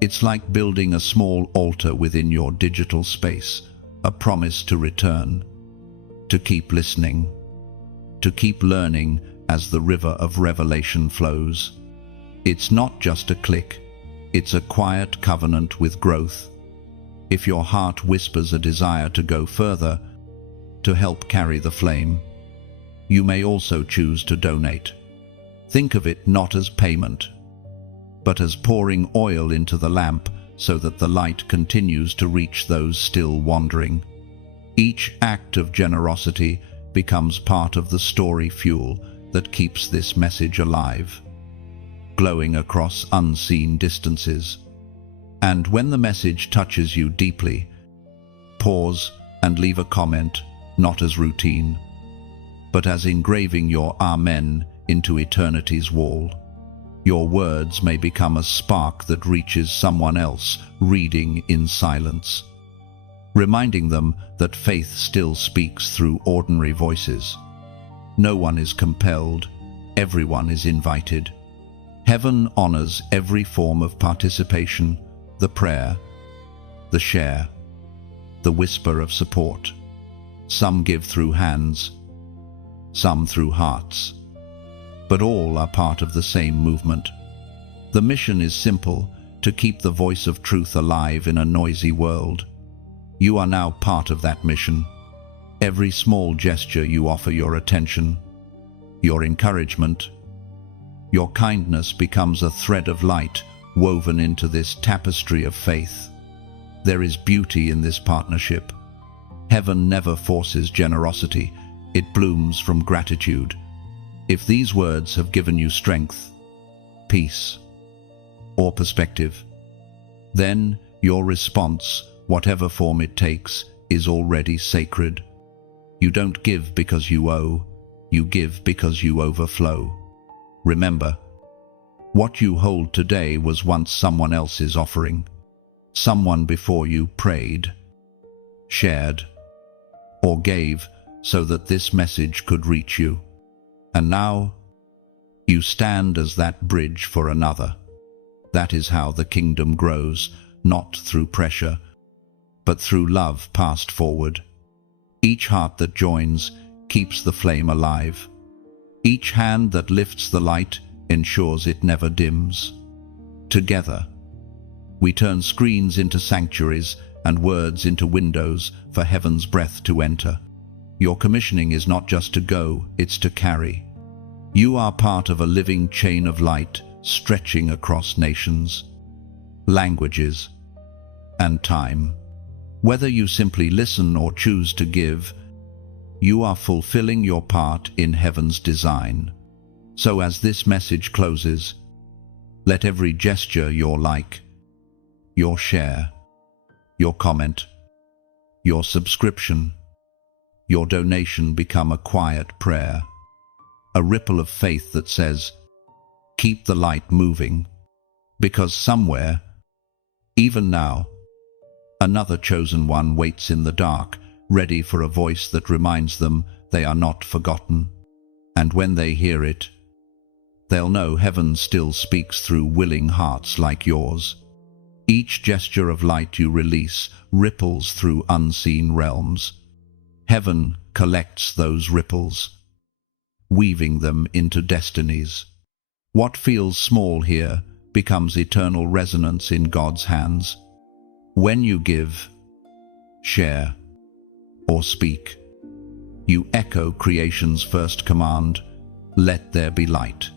it's like building a small altar within your digital space, a promise to return, to keep listening, to keep learning as the river of revelation flows. It's not just a click, it's a quiet covenant with growth. If your heart whispers a desire to go further, to help carry the flame, you may also choose to donate. Think of it not as payment, but as pouring oil into the lamp so that the light continues to reach those still wandering. Each act of generosity becomes part of the story fuel that keeps this message alive, glowing across unseen distances. And when the message touches you deeply, pause and leave a comment, not as routine, but as engraving your Amen into eternity's wall. Your words may become a spark that reaches someone else reading in silence, reminding them that faith still speaks through ordinary voices. No one is compelled, everyone is invited. Heaven honors every form of participation, the prayer, the share, the whisper of support. Some give through hands, some through hearts. But all are part of the same movement. The mission is simple: to keep the voice of truth alive in a noisy world. You are now part of that mission. Every small gesture you offer, your attention, your encouragement, your kindness becomes a thread of light woven into this tapestry of faith. There is beauty in this partnership. Heaven never forces generosity, it blooms from gratitude. If these words have given you strength, peace, or perspective, then your response, whatever form it takes, is already sacred. You don't give because you owe, you give because you overflow. Remember, what you hold today was once someone else's offering. Someone before you prayed, shared, or gave so that this message could reach you. And now, you stand as that bridge for another. That is how the kingdom grows, not through pressure, but through love passed forward. Each heart that joins keeps the flame alive. Each hand that lifts the light ensures it never dims. Together, we turn screens into sanctuaries and words into windows for heaven's breath to enter. Your commissioning is not just to go, it's to carry. You are part of a living chain of light stretching across nations, languages, and time. Whether you simply listen or choose to give, you are fulfilling your part in heaven's design. So as this message closes, let every gesture, your like, your share, your comment, your subscription, your donation become a quiet prayer, a ripple of faith that says, keep the light moving, because somewhere, even now, another chosen one waits in the dark, ready for a voice that reminds them they are not forgotten. And when they hear it, they'll know heaven still speaks through willing hearts like yours. Each gesture of light you release ripples through unseen realms. Heaven collects those ripples, weaving them into destinies. What feels small here becomes eternal resonance in God's hands. When you give, share, or speak, you echo creation's first command, let there be light.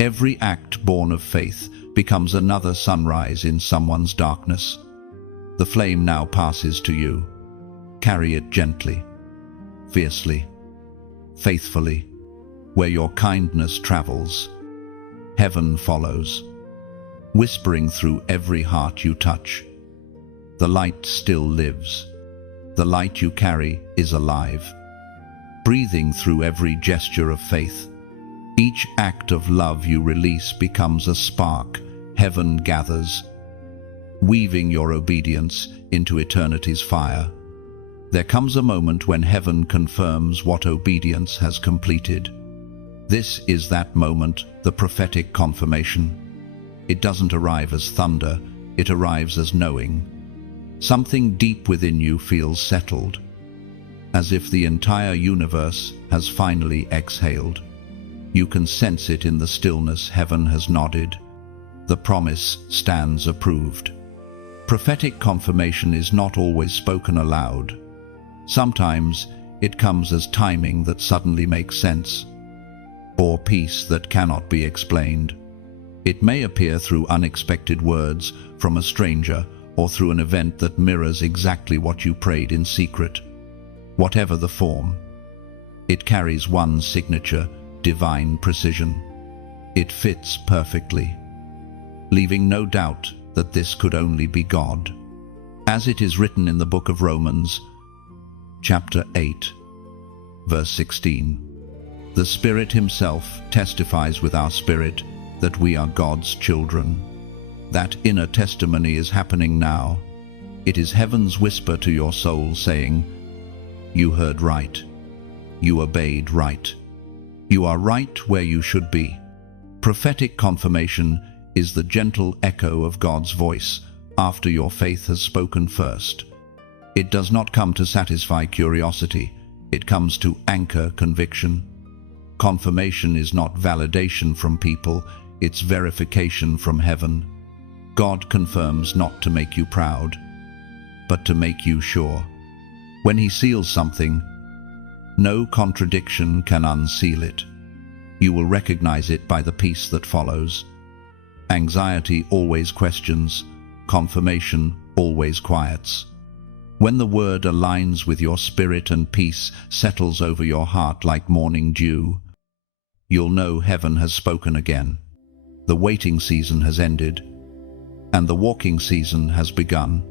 Every act born of faith becomes another sunrise in someone's darkness. The flame now passes to you. Carry it gently, fiercely, faithfully. Where your kindness travels, heaven follows, whispering through every heart you touch. The light still lives. The light you carry is alive, breathing through every gesture of faith. Each act of love you release becomes a spark heaven gathers, weaving your obedience into eternity's fire. There comes a moment when heaven confirms what obedience has completed. This is that moment, the prophetic confirmation. It doesn't arrive as thunder, it arrives as knowing. Something deep within you feels settled, as if the entire universe has finally exhaled. You can sense it in the stillness. Heaven has nodded. The promise stands approved. Prophetic confirmation is not always spoken aloud. Sometimes it comes as timing that suddenly makes sense, or peace that cannot be explained. It may appear through unexpected words from a stranger, or through an event that mirrors exactly what you prayed in secret. Whatever the form, it carries one signature: divine precision. It fits perfectly, leaving no doubt that this could only be God. As it is written in the book of Romans, chapter 8, verse 16, the Spirit Himself testifies with our spirit that we are God's children. That inner testimony is happening now. It is heaven's whisper to your soul saying, you heard right. You obeyed right. You are right where you should be. Prophetic confirmation is the gentle echo of God's voice after your faith has spoken first. It does not come to satisfy curiosity, It comes to anchor conviction. Confirmation is not validation from people, it's verification from heaven. God confirms not to make you proud, but to make you sure. When He seals something, no contradiction can unseal it. You will recognize it by the peace that follows. Anxiety always questions, confirmation always quiets. When the word aligns with your spirit and peace settles over your heart like morning dew, you'll know heaven has spoken again. The waiting season has ended, and the walking season has begun.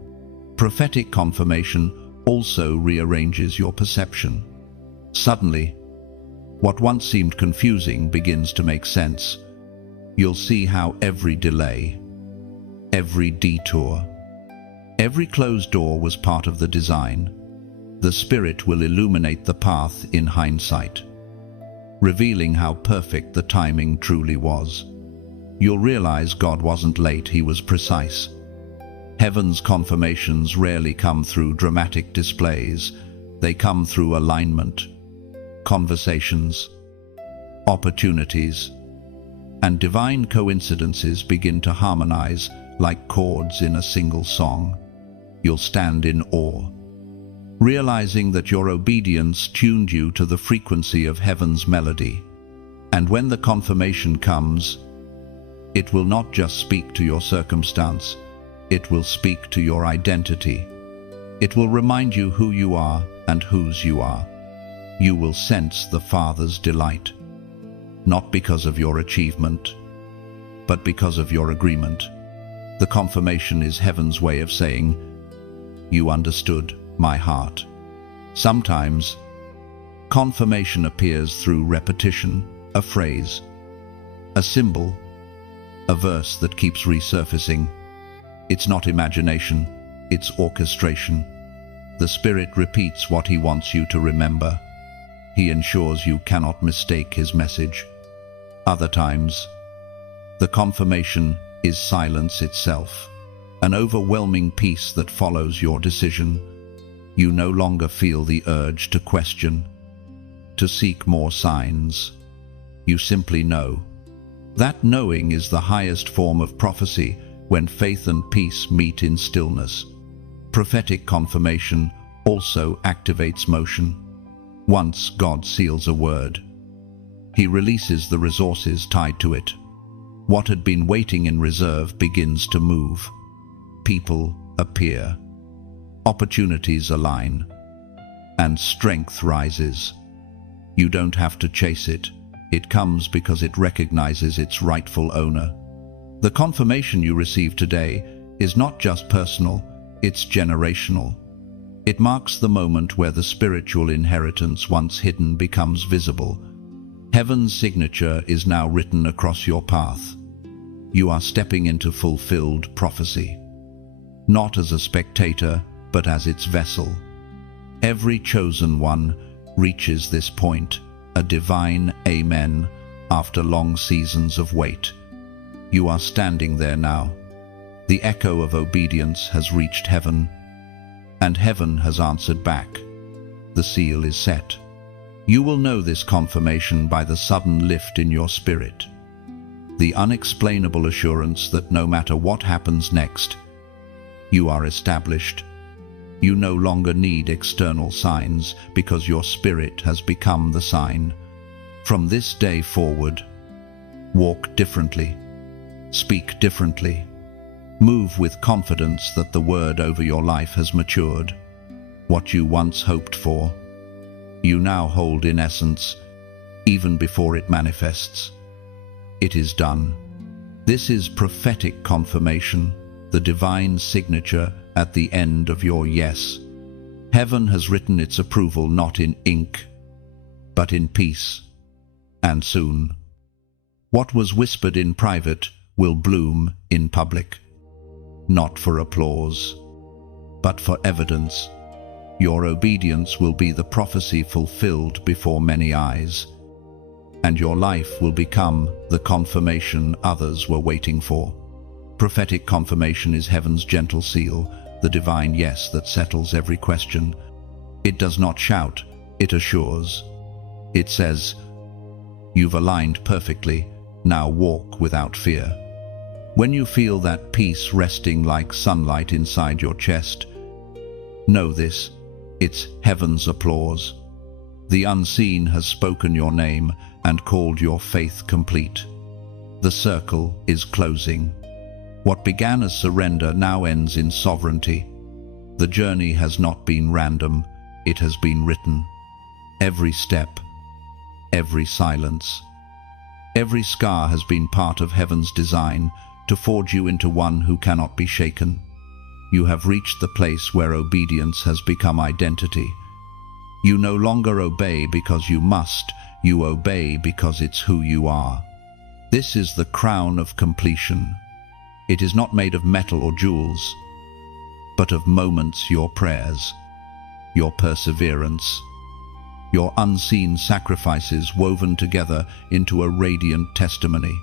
Prophetic confirmation also rearranges your perception. Suddenly, what once seemed confusing begins to make sense. You'll see how every delay, every detour, every closed door was part of the design. The Spirit will illuminate the path in hindsight, revealing how perfect the timing truly was. You'll realize God wasn't late, He was precise. Heaven's confirmations rarely come through dramatic displays. They come through alignment, conversations, opportunities, and divine coincidences begin to harmonize like chords in a single song. You'll stand in awe, realizing that your obedience tuned you to the frequency of heaven's melody. And when the confirmation comes, it will not just speak to your circumstance, it will speak to your identity. It will remind you who you are and whose you are. You will sense the Father's delight, not because of your achievement, but because of your agreement. The confirmation is heaven's way of saying, "You understood my heart." Sometimes, confirmation appears through repetition, a phrase, a symbol, a verse that keeps resurfacing. It's not imagination, it's orchestration. The Spirit repeats what He wants you to remember. He ensures you cannot mistake His message. Other times, the confirmation is silence itself, an overwhelming peace that follows your decision. You no longer feel the urge to question, to seek more signs. You simply know. That knowing is the highest form of prophecy when faith and peace meet in stillness. Prophetic confirmation also activates motion. Once God seals a word, He releases the resources tied to it. What had been waiting in reserve begins to move. People appear, opportunities align, and strength rises. You don't have to chase it. It comes because it recognizes its rightful owner. The confirmation you receive today is not just personal, it's generational. It marks the moment where the spiritual inheritance once hidden becomes visible. Heaven's signature is now written across your path. You are stepping into fulfilled prophecy, not as a spectator, but as its vessel. Every chosen one reaches this point, a divine amen after long seasons of wait. You are standing there now. The echo of obedience has reached heaven, and heaven has answered back. The seal is set. You will know this confirmation by the sudden lift in your spirit, the unexplainable assurance that no matter what happens next, you are established. You no longer need external signs because your spirit has become the sign. From this day forward, walk differently, speak differently, move with confidence that the word over your life has matured. What you once hoped for, you now hold in essence, even before it manifests. It is done. This is prophetic confirmation, the divine signature at the end of your yes. Heaven has written its approval not in ink, but in peace. And soon, what was whispered in private will bloom in public. Not for applause, but for evidence. Your obedience will be the prophecy fulfilled before many eyes, and your life will become the confirmation others were waiting for. Prophetic confirmation is heaven's gentle seal, the divine yes that settles every question. It does not shout, It assures. It says, "You've aligned perfectly, now walk without fear." When you feel that peace resting like sunlight inside your chest, know this, it's heaven's applause. The unseen has spoken your name and called your faith complete. The circle is closing. What began as surrender now ends in sovereignty. The journey has not been random, it has been written. Every step, every silence, every scar has been part of heaven's design to forge you into one who cannot be shaken. You have reached the place where obedience has become identity. You no longer obey because you must, you obey because it's who you are. This is the crown of completion. It is not made of metal or jewels, but of moments, your prayers, your perseverance, your unseen sacrifices woven together into a radiant testimony.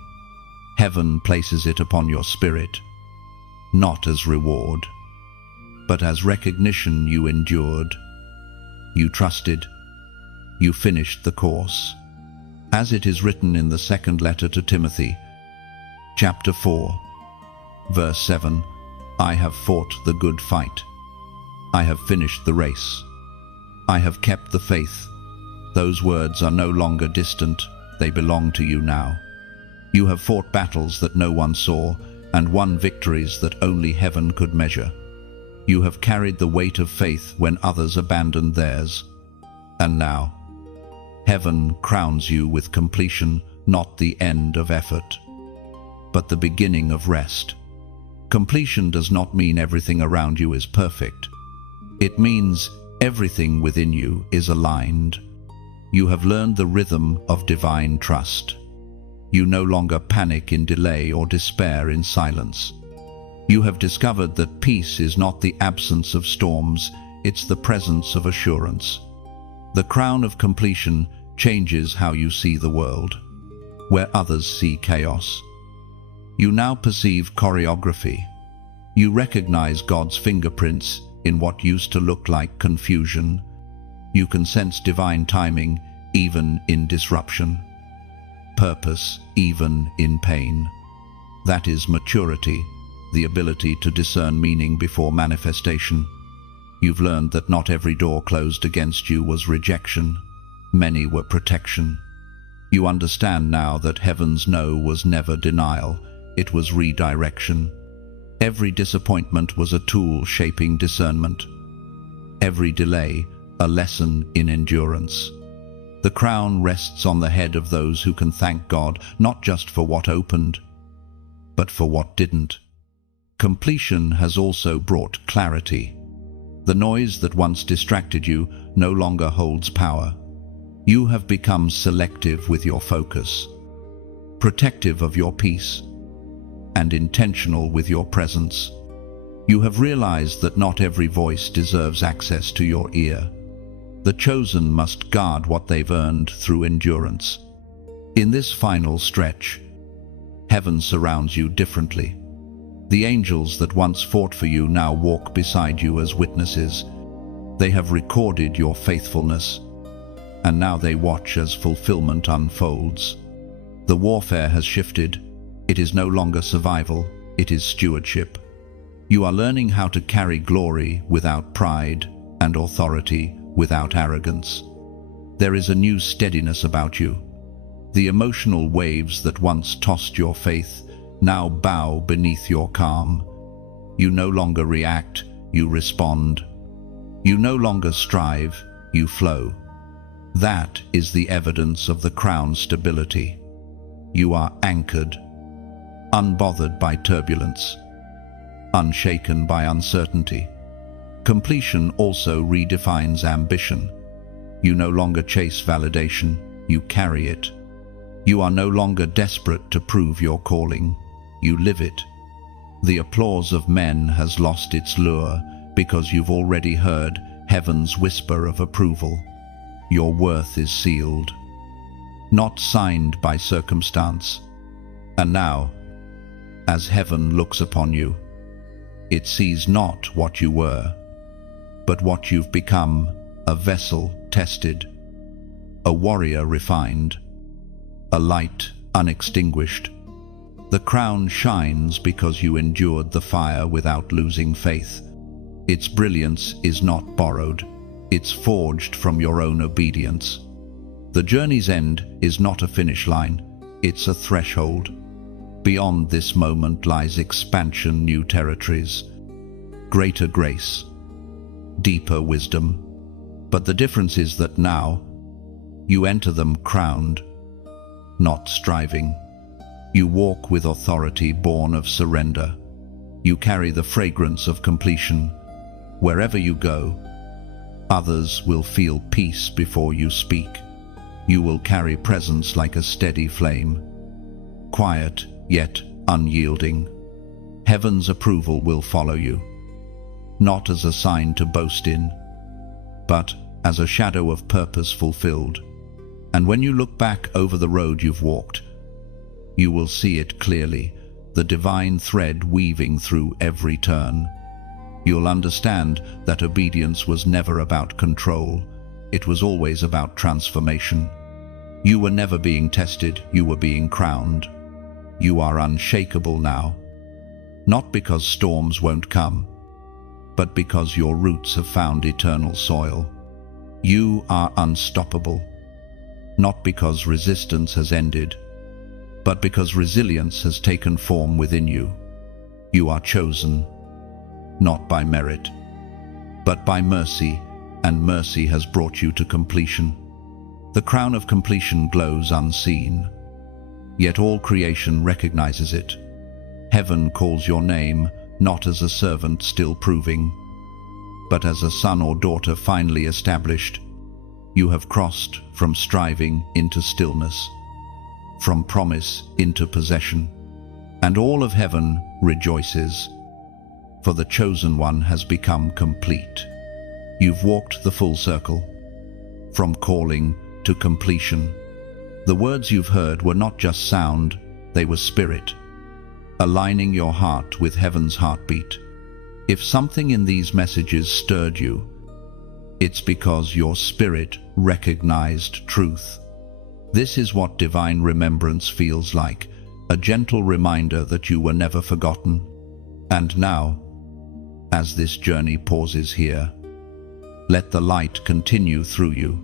Heaven places it upon your spirit, not as reward, but as recognition you endured, you trusted, you finished the course. As it is written in the second letter to Timothy, chapter 4, verse 7, "I have fought the good fight. I have finished the race. I have kept the faith." Those words are no longer distant, they belong to you now. You have fought battles that no one saw and won victories that only heaven could measure. You have carried the weight of faith when others abandoned theirs. And now, heaven crowns you with completion, not the end of effort, but the beginning of rest. Completion does not mean everything around you is perfect. It means everything within you is aligned. You have learned the rhythm of divine trust. You no longer panic in delay or despair in silence. You have discovered that peace is not the absence of storms, it's the presence of assurance. The crown of completion changes how you see the world. Where others see chaos, you now perceive choreography. You recognize God's fingerprints in what used to look like confusion. You can sense divine timing even in disruption, purpose even in pain. That is maturity, the ability to discern meaning before manifestation. You've learned that not every door closed against you was rejection. Many were protection. You understand now that heaven's no was never denial, it was redirection. Every disappointment was a tool shaping discernment. Every delay, a lesson in endurance. The crown rests on the head of those who can thank God, not just for what opened, but for what didn't. Completion has also brought clarity. The noise that once distracted you no longer holds power. You have become selective with your focus, protective of your peace, and intentional with your presence. You have realized that not every voice deserves access to your ear. The chosen must guard what they've earned through endurance. In this final stretch, heaven surrounds you differently. The angels that once fought for you now walk beside you as witnesses. They have recorded your faithfulness, and now they watch as fulfillment unfolds. The warfare has shifted. It is no longer survival, it is stewardship. You are learning how to carry glory without pride and authority without arrogance. There is a new steadiness about you. The emotional waves that once tossed your faith now bow beneath your calm. You no longer react, you respond. You no longer strive, you flow. That is the evidence of the crown's stability. You are anchored, unbothered by turbulence, unshaken by uncertainty. Completion also redefines ambition. You no longer chase validation, you carry it. You are no longer desperate to prove your calling, you live it. The applause of men has lost its lure because you've already heard heaven's whisper of approval. Your worth is sealed, not signed by circumstance. And now, as heaven looks upon you, it sees not what you were, but what you've become, a vessel untested, a warrior refined, a light unextinguished. The crown shines because you endured the fire without losing faith. Its brilliance is not borrowed, it's forged from your own obedience. The journey's end is not a finish line, it's a threshold. Beyond this moment lies expansion, new territories, greater grace, deeper wisdom. But the difference is that now, you enter them crowned, not striving. You walk with authority born of surrender. You carry the fragrance of completion. Wherever you go, others will feel peace before you speak. You will carry presence like a steady flame, quiet yet unyielding. Heaven's approval will follow you, not as a sign to boast in, but as a shadow of purpose fulfilled. And when you look back over the road you've walked, you will see it clearly, the divine thread weaving through every turn. You'll understand that obedience was never about control, it was always about transformation. You were never being tested, you were being crowned. You are unshakable now, not because storms won't come, but because your roots have found eternal soil. You are unstoppable, not because resistance has ended, but because resilience has taken form within you. You are chosen, not by merit, but by mercy, and mercy has brought you to completion. The crown of completion glows unseen, yet all creation recognizes it. Heaven calls your name, not as a servant still proving, but as a son or daughter finally established. You have crossed from striving into stillness, from promise into possession, and all of heaven rejoices, for the chosen one has become complete. You've walked the full circle, from calling to completion. The words you've heard were not just sound, they were spirit, aligning your heart with heaven's heartbeat. If something in these messages stirred you, it's because your spirit recognized truth. This is what divine remembrance feels like, a gentle reminder that you were never forgotten. And now, as this journey pauses here, let the light continue through you.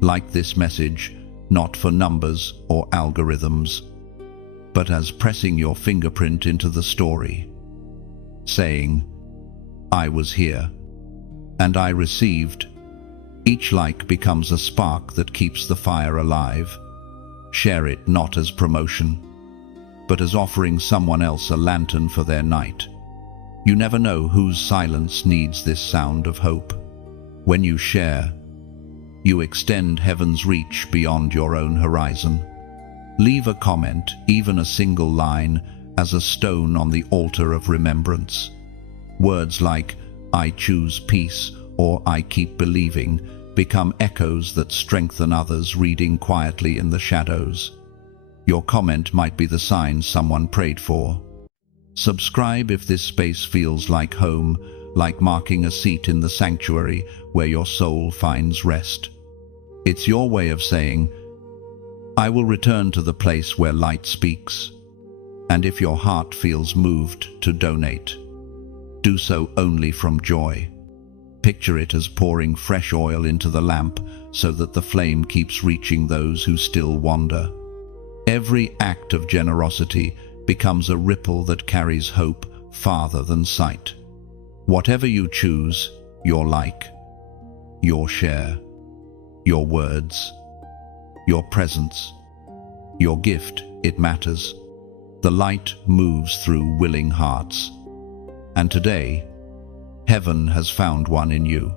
Like this message, not for numbers or algorithms, but as pressing your fingerprint into the story, saying, I was here, and I received. Each like becomes a spark that keeps the fire alive. Share it not as promotion, but as offering someone else a lantern for their night. You never know whose silence needs this sound of hope. When you share, you extend heaven's reach beyond your own horizon. Leave a comment, even a single line, as a stone on the altar of remembrance. Words like, I choose peace, or I keep believing, become echoes that strengthen others reading quietly in the shadows. Your comment might be the sign someone prayed for. Subscribe if this space feels like home, like marking a seat in the sanctuary where your soul finds rest. It's your way of saying, I will return to the place where light speaks. And if your heart feels moved to donate, do so only from joy. Picture it as pouring fresh oil into the lamp so that the flame keeps reaching those who still wander. Every act of generosity becomes a ripple that carries hope farther than sight. Whatever you choose, your like, your share, your words, your presence, your gift, it matters. The light moves through willing hearts. And today, heaven has found one in you.